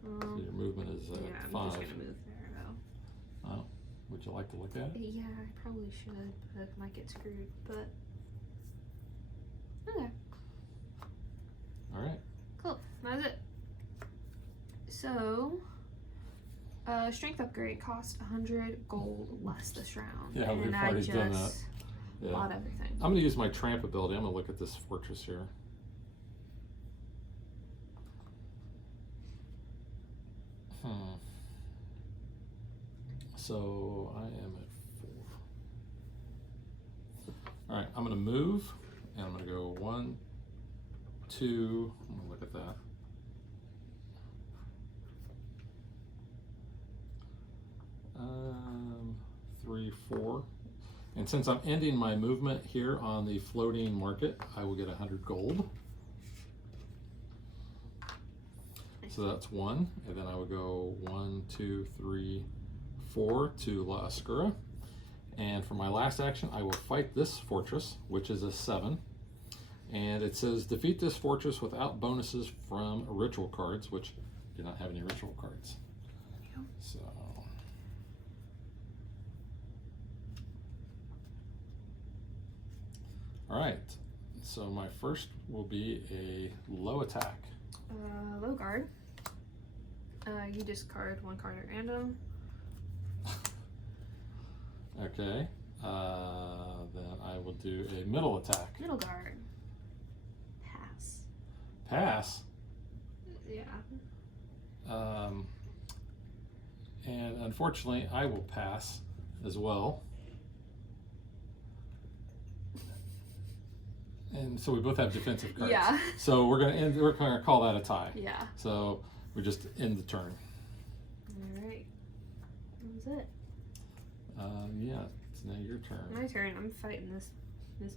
So your movement is 5. Yeah, I'm just gonna move there though. Oh, would you like to look at it? Yeah, I probably should, but I might get screwed. But okay, All right. cool. That's it. So, strength upgrade cost 100 gold less this round. Yeah, we've and already done that. Yeah. Bought everything. I'm going to use my tramp ability. I'm going to look at this fortress here. So I am at 4. All right, I'm going to move, and I'm going to go 1, 2. I'm going to look at that. Three, 4. And since I'm ending my movement here on the floating market, I will get 100 gold. So that's 1, and then I will go 1, 2, 3, 4 to La Oscura. And for my last action, I will fight this fortress, which is a 7. And it says defeat this fortress without bonuses from ritual cards, which do not have any ritual cards. Yep. So. All right, so my first will be a low attack. Low guard. You discard 1 card at random. Okay, then I will do a middle attack. Middle guard. Pass. Pass? Yeah. And unfortunately, I will pass as well. And so we both have defensive cards. Yeah. So we're gonna call that a tie. Yeah. So we just end the turn. All right. That was it. Yeah, it's now your turn. My turn. I'm fighting this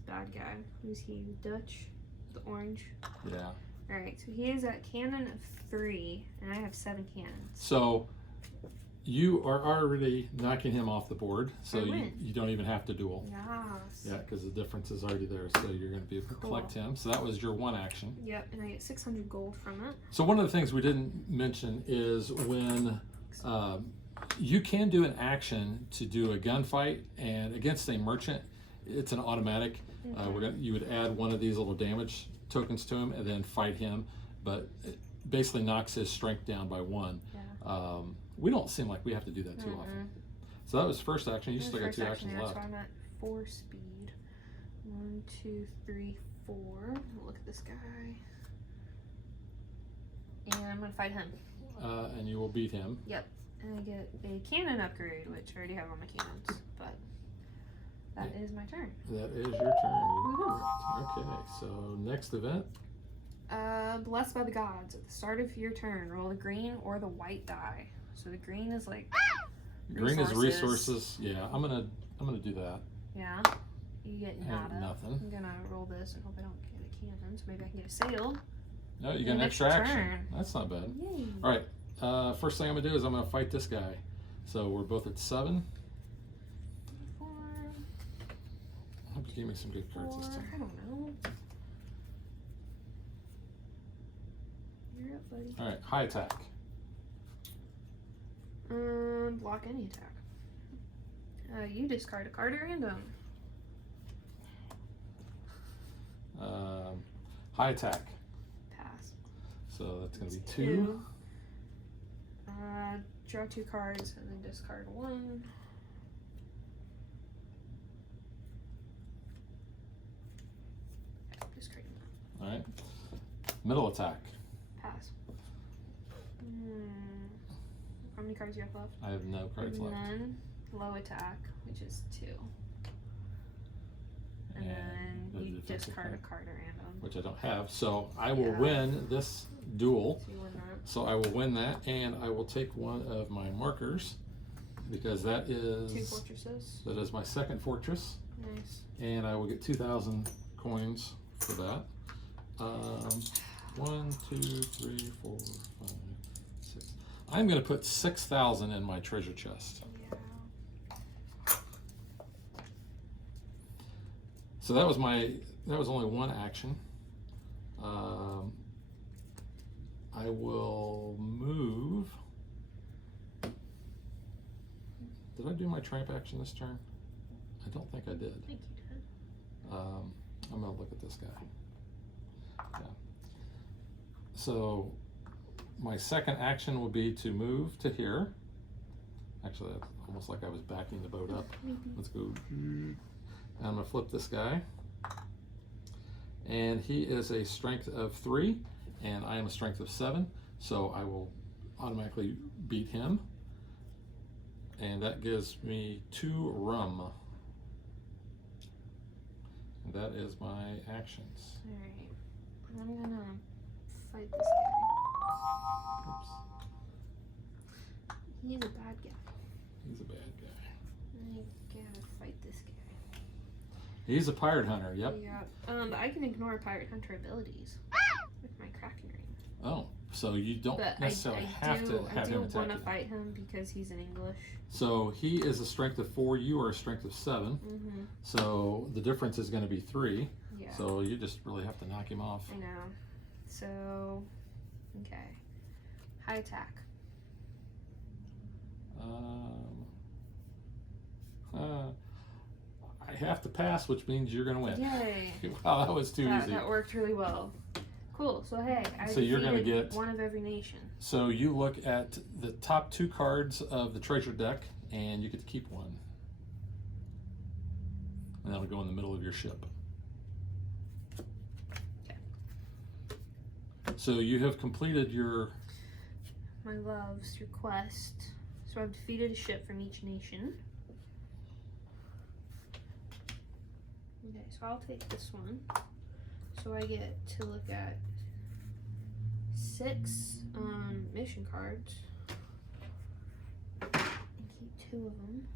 bad guy. Who's he? Dutch? The orange? Yeah. Alright, so he is at cannon of 3, and I have 7 cannons. So you are already knocking him off the board, so you don't even have to duel. Yes. Yeah, because the difference is already there, so you're going to be able to collect him. So that was your 1 action. Yep, and I get 600 gold from it. So one of the things we didn't mention is when you can do an action to do a gunfight, and against a merchant, it's an automatic. You would add one of these little damage tokens to him and then fight him, but it basically knocks his strength down by 1. Yeah. We don't seem like we have to do that too often. So that was first action. You still got 2 actions left. So I'm at 4 speed. 1, 2, 3, 4. Look at this guy. And I'm gonna fight him. And you will beat him. Yep. And I get a cannon upgrade, which I already have on my cannons, but that is my turn. That is your turn. Okay, so next event. Blessed by the gods. At the start of your turn, roll the green or the white die. So the green is like green is resources. Yeah, I'm gonna do that. Yeah. You get And nada. nothing. I'm gonna roll this and hope I don't get a cannon, so maybe I can get a sail. No, you get an extra action. That's not bad. Yay. All right. First thing I'm gonna do is I'm gonna fight this guy. So we're both at 7. 4, I hope you gave me some good cards this 4, time. I don't know. You're up, buddy. All right, high attack. Block any attack. You discard a card at random. High attack. Pass. So that's gonna be 2. Draw 2 cards and then discard 1. Discarding that. All right. Middle attack. Pass. How many cards do you have left? I have no cards left. None. Low attack, which is 2. And then the you defensive discard a card, card at random. which I don't have. So I will Yeah. win this duel. So you win that. So I will win that, and I will take one of my markers because that 2 is fortresses. my second fortress, Nice. and I will get 2,000 coins for that. 1, 2, 3, 4, 5, 6. I'm going to put 6,000 in my treasure chest. Yeah. So that was only one action. I will move. Did I do my tramp action this turn? I don't think I did. I think you did. I'm gonna look at this guy. Yeah. So my second action will be to move to here. Actually, that's almost like I was backing the boat up. Maybe. Let's go. And I'm gonna flip this guy. And he is a strength of 3, and I am a strength of 7. So I will automatically beat him. And that gives me 2 rum. And that is my actions. Alright. I'm gonna fight this guy. Oops. He's a bad guy. He's a bad guy. I gotta fight this guy. He's a pirate hunter, yep. Yeah. I can ignore pirate hunter abilities with my Kraken ring. Oh, so you don't But necessarily have to have him I do attack want to you. fight him because he's in English. So he is a strength of 4, you are a strength of 7. Mm-hmm. So the difference is going to be 3. Yeah. So you just really have to knock him off. I know. So, okay. High attack. I have to pass, which means you're going to win. Yay. Wow, that was too easy. That worked really well. Cool. So hey, I So you're gonna defeated get- one of every nation. So you look at the top 2 cards of the treasure deck, and you get to keep one. And that'll go in the middle of your ship. Okay. So you have completed your... My love's request. So I've defeated a ship from each nation. Okay, so I'll take this one. So I get to look at 6 mission cards and keep 2 of them.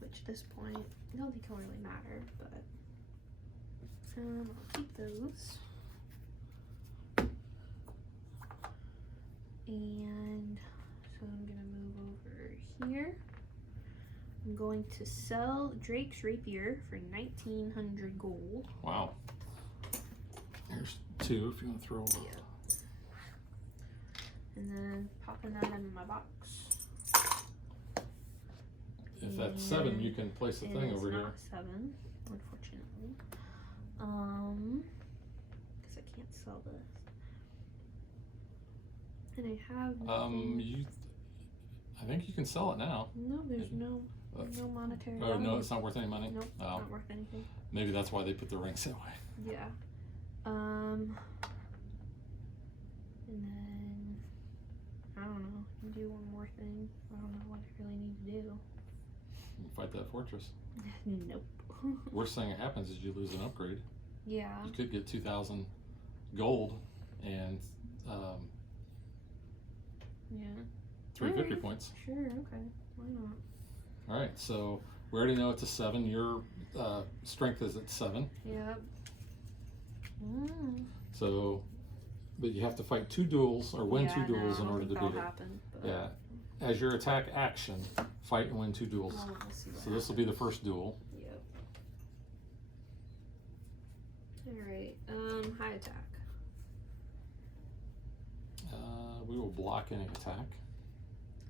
Which at this point, I don't think it'll really matter, but I'll keep those. And so I'm gonna move over here. I'm going to sell Drake's Rapier for 1,900 gold. Wow. Here's 2 if you want to throw them. Yeah. And then popping that in my box. If that's 7, you can place the It thing is over here. not 7, unfortunately. Because I can't sell this. And I have nothing. I think you can sell it now. No, there's no monetary Oh, value. no, it's not worth any money? Nope, Oh, not worth anything. maybe that's why they put the rings that way. Yeah. And then I don't know. You do one more thing. I don't know what I really need to do. You can fight that fortress. Nope. Worst thing that happens is you lose an upgrade. Yeah. You could get 2,000 gold and Yeah. 3 victory Alright. points. Sure. Okay. Why not? All right, so We already know it's a 7. Your strength is at 7. Yep. So, but you have to fight 2 duels or win 2 duels in order to beat it. Happen, but... Yeah. As your attack action, fight and win 2 duels. Oh, we'll see what so this will be the first duel. Yep. Alright, high attack. We will block any attack.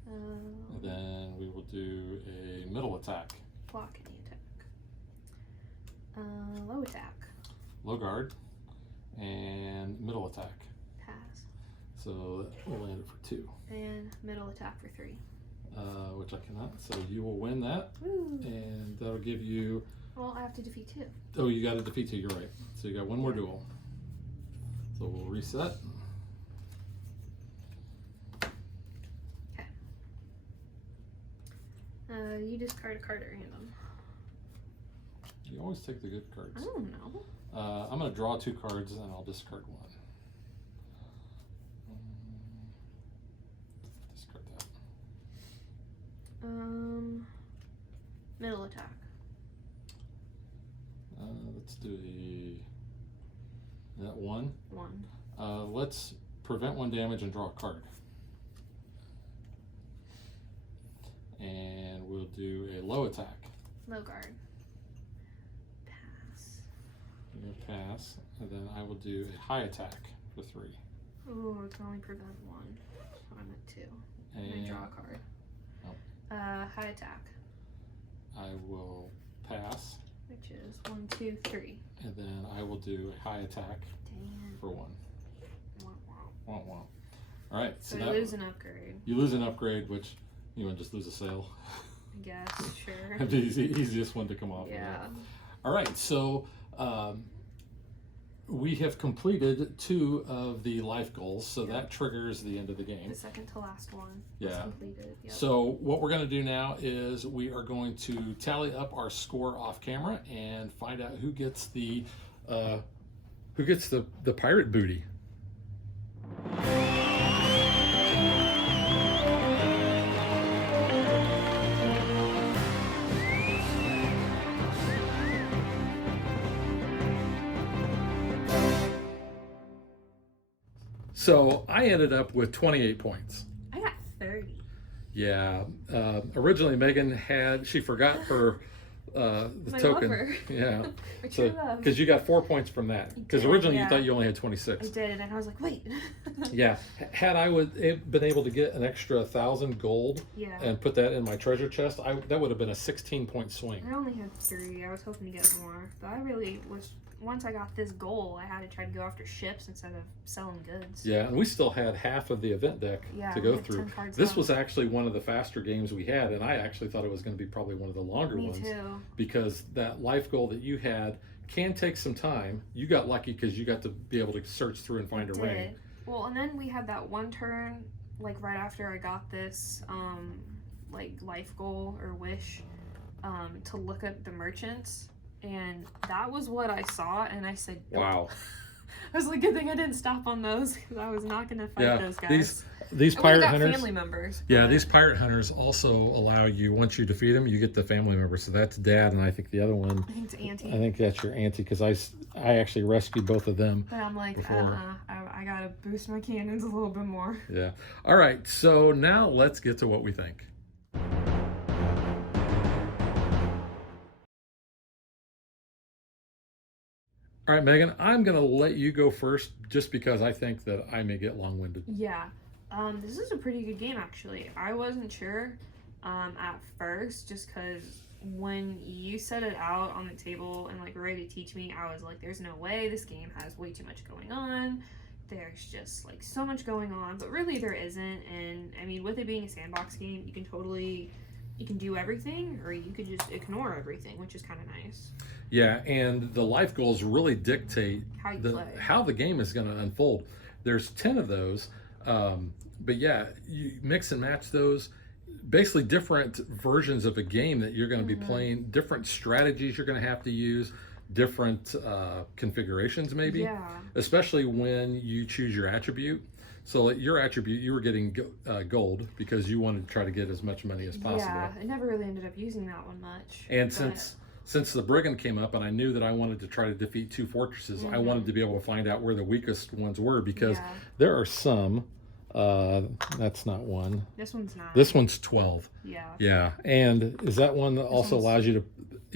And then we will do a middle attack. Block any attack. Low attack. Low guard. And middle attack. Pass. So we'll land it for 2. And middle attack for 3. Which I cannot. So you will win that. Woo. And that'll give you... Well, I have to defeat 2. Oh, you got to defeat 2. You're right. So you got 1 more duel. So we'll reset. You discard a card at random. You always take the good cards. I don't know. I'm going to draw 2 cards and I'll discard 1. Discard that. Middle attack. Let's do that 1. 1. Let's prevent 1 damage and draw a card. And we'll do a low attack. Low guard. Pass. You're gonna pass, and then I will do a high attack for 3. Ooh, it can only prevent 1. So I'm at 2. And I draw a card. Oh. High attack. I will pass. Which is 1, 2, 3. And then I will do a high attack for 1. Womp womp. All right. So you lose an upgrade. You lose an upgrade, which you want to just lose a sail. I guess, sure. That'd be the easiest one to come off. Yeah. Of all right. So we have completed 2 of the life goals, so that triggers the end of the game. The second to last one. Yeah. Completed. Yep. So what we're going to do now is we are going to tally up our score off camera and find out who gets the pirate booty. So I ended up with 28 points. I got 30. Yeah. Originally, Megan she forgot her the My token. lover. Yeah. My So true love. because you got 4 points from that. Because did, originally you yeah. thought you only had 26. I did, and I was like, wait. Yeah. Had I been able to get an extra 1,000 gold Yeah. and put that in my treasure chest, that would have been a 16-point swing. I only had 3. I was hoping to get more, but I really was. Once I got this goal, I had to try to go after ships instead of selling goods. Yeah, and we still had half of the event deck to we go had through. 10 cards This left. was actually one of the faster games we had, and I actually thought it was going to be probably one of the longer Me ones. too. Because that life goal that you had can take some time. You got lucky because you got to be able to search through and find a ring. Well, and then we had that one turn, like right after I got this, like life goal or wish, to look at the merchants. And that was what I saw, and I said, nope. Wow. I was like, good thing I didn't stop on those, because I was not going to fight those guys. These pirate got hunters. family members. Yeah, but- these pirate hunters also allow you, once you defeat them, you get the family member. So that's Dad, and I think the other one. I think it's Auntie. I think that's your auntie, because I actually rescued both of them. But I'm like, before. I got to boost my cannons a little bit more. Yeah. All right, so now let's get to what we think. All right, Megan, I'm going to let you go first just because I think that I may get long-winded. Yeah. This is a pretty good game, actually. I wasn't sure at first, just because when you set it out on the table and like ready to teach me, I was like, there's no way, this game has way too much going on. There's just like so much going on, but really there isn't. And I mean, with it being a sandbox game, you can do everything, or you could just ignore everything, which is kind of nice. Yeah, and the life goals really dictate how the game is going to unfold. There's 10 of those, but yeah, you mix and match those. Basically different versions of a game that you're going to be playing, different strategies you're going to have to use, different configurations maybe, Yeah. especially when you choose your attribute. So like your attribute, you were getting gold because you wanted to try to get as much money as possible. Yeah, I never really ended up using that one much. And since the brigand came up, and I knew that I wanted to try to defeat 2 fortresses, I wanted to be able to find out where the weakest ones were, because there are some. That's not one. This one's 9. This one's 12. Yeah. Yeah, and is that one that also allows you to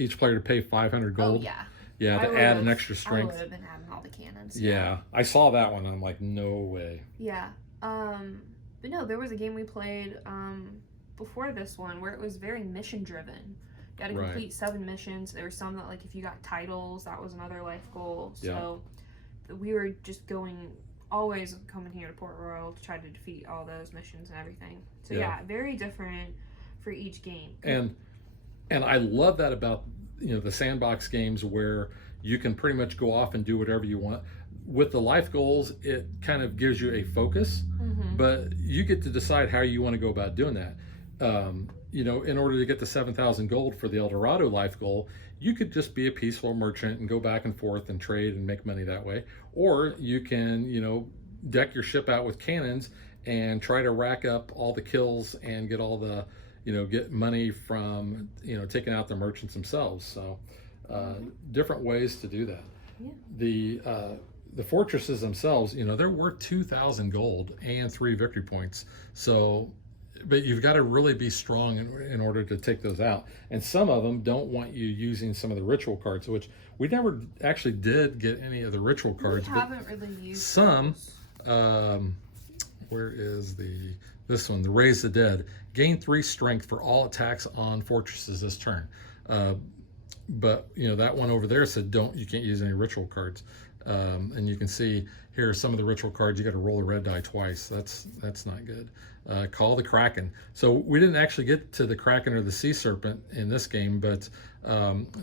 each player to pay 500 gold? Oh yeah. Yeah, to add an extra strength. I would have been adding all the cannons. Yeah, I saw that one. I'm like, no way. Yeah. But no, there was a game we played before this one where it was very mission driven. You got to complete 7 missions. There were some that, like, if you got titles, that was another life goal. So we were just always coming here to Port Royal to try to defeat all those missions and everything. So yeah, very different for each game. And I love that about the sandbox games where you can pretty much go off and do whatever you want. With the life goals, it kind of gives you a focus, but you get to decide how you want to go about doing that. In order to get the 7,000 gold for the El Dorado life goal, you could just be a peaceful merchant and go back and forth and trade and make money that way. Or you can, deck your ship out with cannons and try to rack up all the kills and get all the, get money from, taking out the merchants themselves. So different ways to do that. Yeah. The fortresses themselves, they're worth 2,000 gold and 3 victory points. So, but you've got to really be strong in order to take those out. And some of them don't want you using some of the ritual cards, which we never actually did get any of the ritual cards. We haven't really used some. Where is this one? The Raise the Dead. Gain 3 strength for all attacks on fortresses this turn. But that one over there said you can't use any ritual cards. And you can see here are some of the ritual cards. You got to roll a red die twice. That's not good. Call the Kraken. So we didn't actually get to the Kraken or the Sea Serpent in this game, but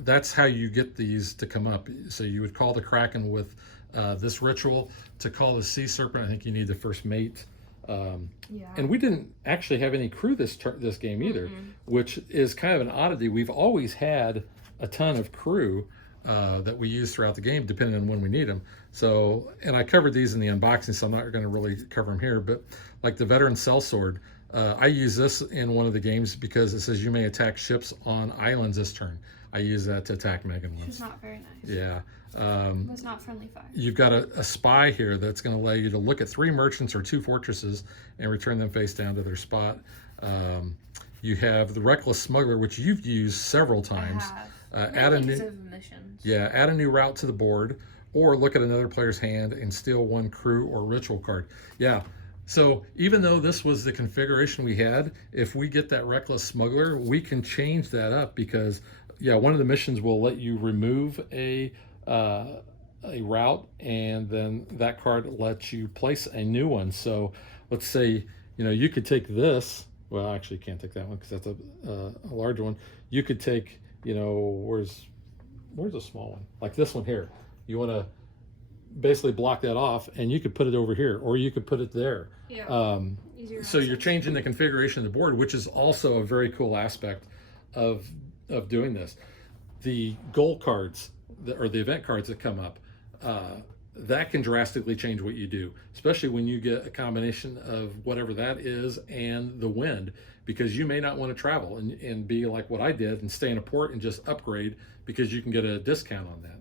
that's how you get these to come up. So you would call the Kraken with this ritual. To call the Sea Serpent, I think you need the first mate. And we didn't actually have any crew this game either, which is kind of an oddity. We've always had a ton of crew that we use throughout the game, depending on when we need them. So, and I covered these in the unboxing, so I'm not going to really cover them here. But like the Veteran Sellsword, I use this in one of the games because it says you may attack ships on islands this turn. I use that to attack Megan once. She's not very nice. Yeah. That's not friendly fire. You've got a spy here that's going to allow you to look at 3 merchants or 2 fortresses and return them face down to their spot. You have the Reckless Smuggler, which you've used several times. I have. Add a new route to the board, or look at another player's hand and steal 1 crew or ritual card. Yeah. So even though this was the configuration we had, if we get that Reckless Smuggler, we can change that up because, one of the missions will let you remove a route, and then that card lets you place a new one. So let's say, you could take this. Well, actually, you can't take that one because that's a larger one. You could take, where's a small one? Like this one here. You want to basically block that off, and you could put it over here, or you could put it there. Yeah. So you're changing the configuration of the board, which is also a very cool aspect of doing this. The goal cards, or the event cards that come up, that can drastically change what you do, especially when you get a combination of whatever that is and the wind, because you may not want to travel and be like what I did and stay in a port and just upgrade because you can get a discount on that.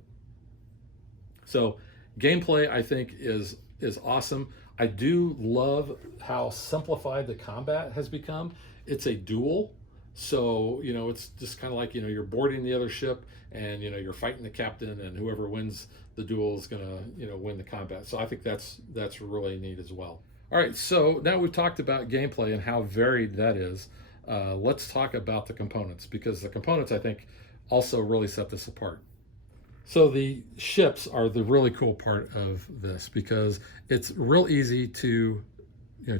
So gameplay, I think, is awesome. I do love how simplified the combat has become. It's a duel. So, it's just kind of like, you're boarding the other ship and, you're fighting the captain, and whoever wins the duel is going to, win the combat. So I think that's really neat as well. All right, so now we've talked about gameplay and how varied that is. Let's talk about the components, because the components, I think, also really set this apart. So the ships are the really cool part of this, because it's real easy to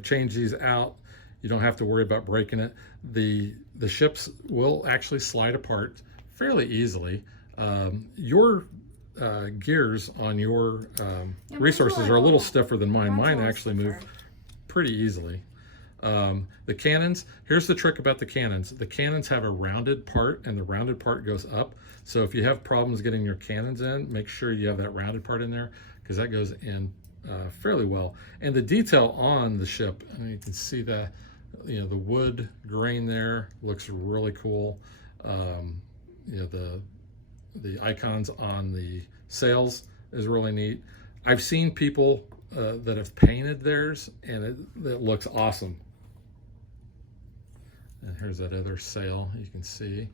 change these out. You don't have to worry about breaking it. The ships will actually slide apart fairly easily. Your gears on your resources are a little stiffer than mine. Mine actually move pretty easily. The cannons, here's the trick about the cannons. The cannons have a rounded part, and the rounded part goes up. So if you have problems getting your cannons in, make sure you have that rounded part in there, because that goes in fairly well. And the detail on the ship, I mean, you can see that, you know, the wood grain there looks really cool. You know, the icons on the sails is really neat. I've seen people that have painted theirs, and it looks awesome. And here's that other sail you can see.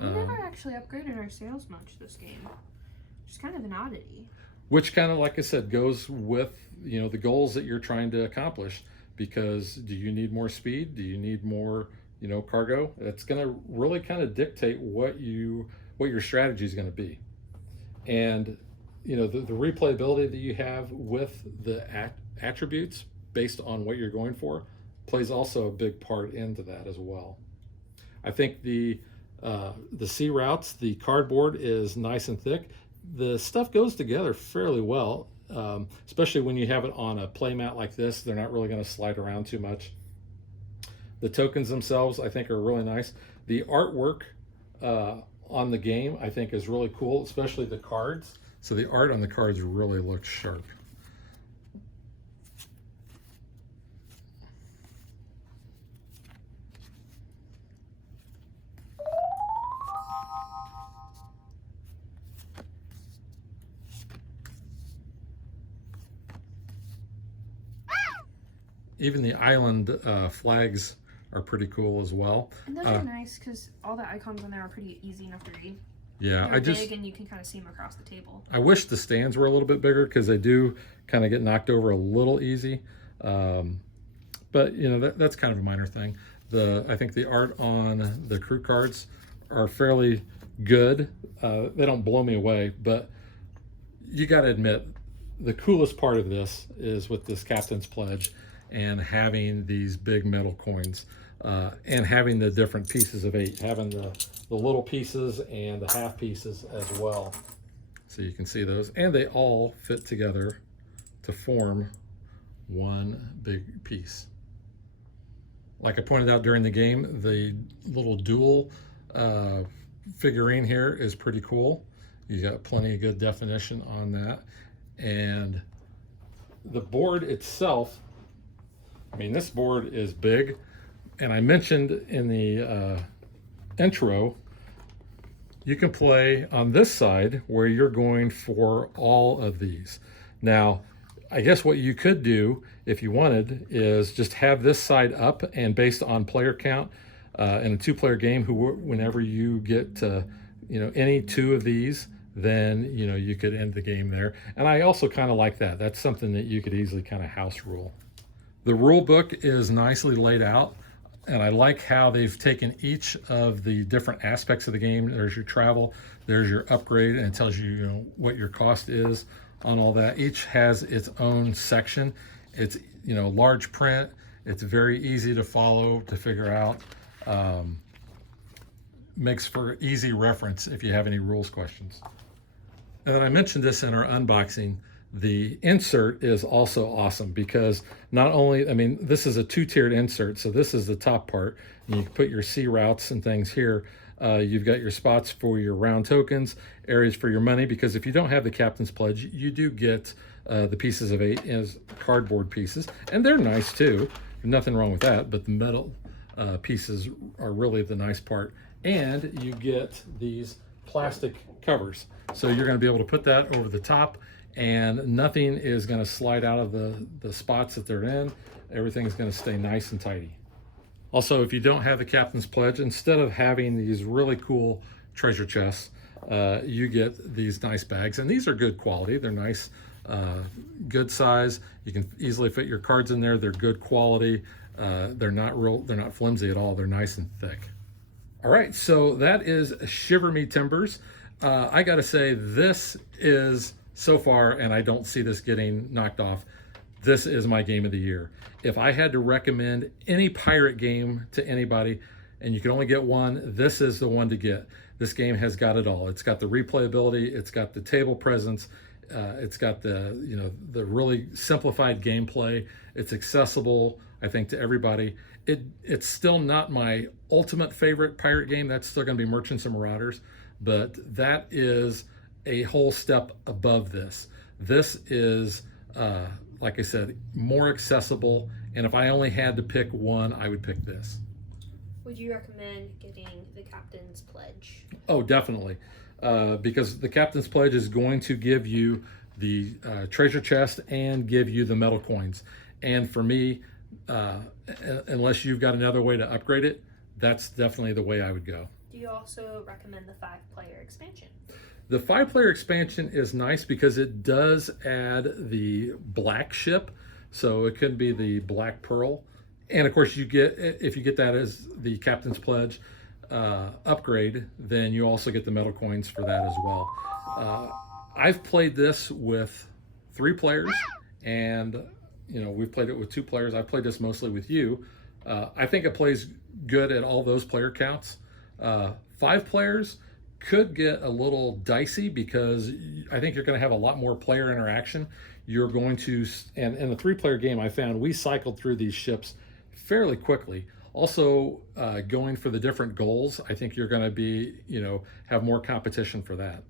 We never actually upgraded our sails much this game, which is kind of an oddity. Which kind of, like I said, goes with, you know, the goals that you're trying to accomplish. Because do you need more speed? Do you need more, you know, cargo? That's going to really kind of dictate what your strategy is going to be. And, you know, the replayability that you have with the attributes based on what you're going for plays also a big part into that as well. I think the sea routes, the cardboard is nice and thick. The stuff goes together fairly well, especially when you have it on a play mat like this. They're not really going to slide around too much. The tokens themselves, I think, are really nice. The artwork on the game, I think, is really cool, especially the cards. So the art on the cards really looks sharp. Even the island flags are pretty cool as well. And those are nice because all the icons on there are pretty easy enough to read. Yeah, They're big and you can kind of see them across the table. I wish the stands were a little bit bigger because they do kind of get knocked over a little easy. But you know, that's kind of a minor thing. I think the art on the crew cards are fairly good. They don't blow me away, but you got to admit the coolest part of this is with this Captain's Pledge and having these big metal coins and having the different pieces of 8, having the little pieces and the half pieces as well. So you can see those, and they all fit together to form one big piece. Like I pointed out during the game, the little dual figurine here is pretty cool. You got plenty of good definition on that. And the board itself, I mean, this board is big. And I mentioned in the intro, you can play on this side where you're going for all of these. Now, I guess what you could do if you wanted is just have this side up, and based on player count in a 2-player game, whenever you get to, you know, any 2 of these, then, you know, you could end the game there. And I also kind of like that. That's something that you could easily kind of house rule. The rule book is nicely laid out, and I like how they've taken each of the different aspects of the game. There's your travel, there's your upgrade, and it tells you, you know, what your cost is on all that. Each has its own section. It's, you know, large print. It's very easy to follow, to figure out. Makes for easy reference if you have any rules questions. And then I mentioned this in our unboxing. The insert is also awesome because not only, I mean, this is a 2-tiered insert. So this is the top part, and you can put your sea routes and things here. You've got your spots for your round tokens, areas for your money, because if you don't have the Captain's Pledge, you do get the pieces of 8 as cardboard pieces, and they're nice too. Nothing wrong with that, but the metal pieces are really the nice part. And you get these plastic covers. So you're going to be able to put that over the top, and nothing is going to slide out of the spots that they're in. Everything's going to stay nice and tidy. Also, if you don't have the Captain's Pledge, instead of having these really cool treasure chests, you get these nice bags, and these are good quality. They're nice, good size. You can easily fit your cards in there. They're good quality. They're not flimsy at all. They're nice and thick. All right, so that is Shiver Me Timbers. I got to say, this is, so far, and I don't see this getting knocked off, this is my game of the year. If I had to recommend any pirate game to anybody, and you can only get one, this is the one to get. This game has got it all. It's got the replayability, it's got the table presence, it's got the, you know, the really simplified gameplay. It's accessible, I think, to everybody. It's still not my ultimate favorite pirate game. That's still going to be Merchants and Marauders, but that is a whole step above this. This is like I said, more accessible. And if I only had to pick one, I would pick this. Would you recommend getting the Captain's Pledge? Oh, definitely. Because the Captain's Pledge is going to give you the treasure chest and give you the metal coins. And for me, unless you've got another way to upgrade it, that's definitely the way I would go. Do you also recommend the 5-player expansion? The 5-player expansion is nice because it does add the black ship. So it could be the Black Pearl. And of course, you get, if you get that as the Captain's Pledge upgrade, then you also get the metal coins for that as well. I've played this with 3 players, and we've played it with 2 players. I've played this mostly with you. I think it plays good at all those player counts. 5 players could get a little dicey because I think you're going to have a lot more player interaction. You're going to, and in the 3-player game, I found we cycled through these ships fairly quickly. Also, going for the different goals, I think you're going to be, have more competition for that.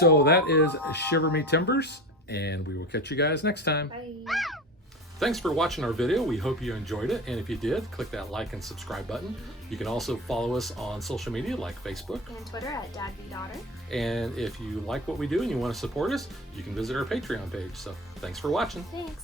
So that is Shiver Me Timbers, and we will catch you guys next time. Bye. Thanks for watching our video. We hope you enjoyed it. And if you did, click that like and subscribe button. You can also follow us on social media like Facebook And Twitter at DadBeDaughter. And if you like what we do and you want to support us, you can visit our Patreon page. So thanks for watching. Thanks.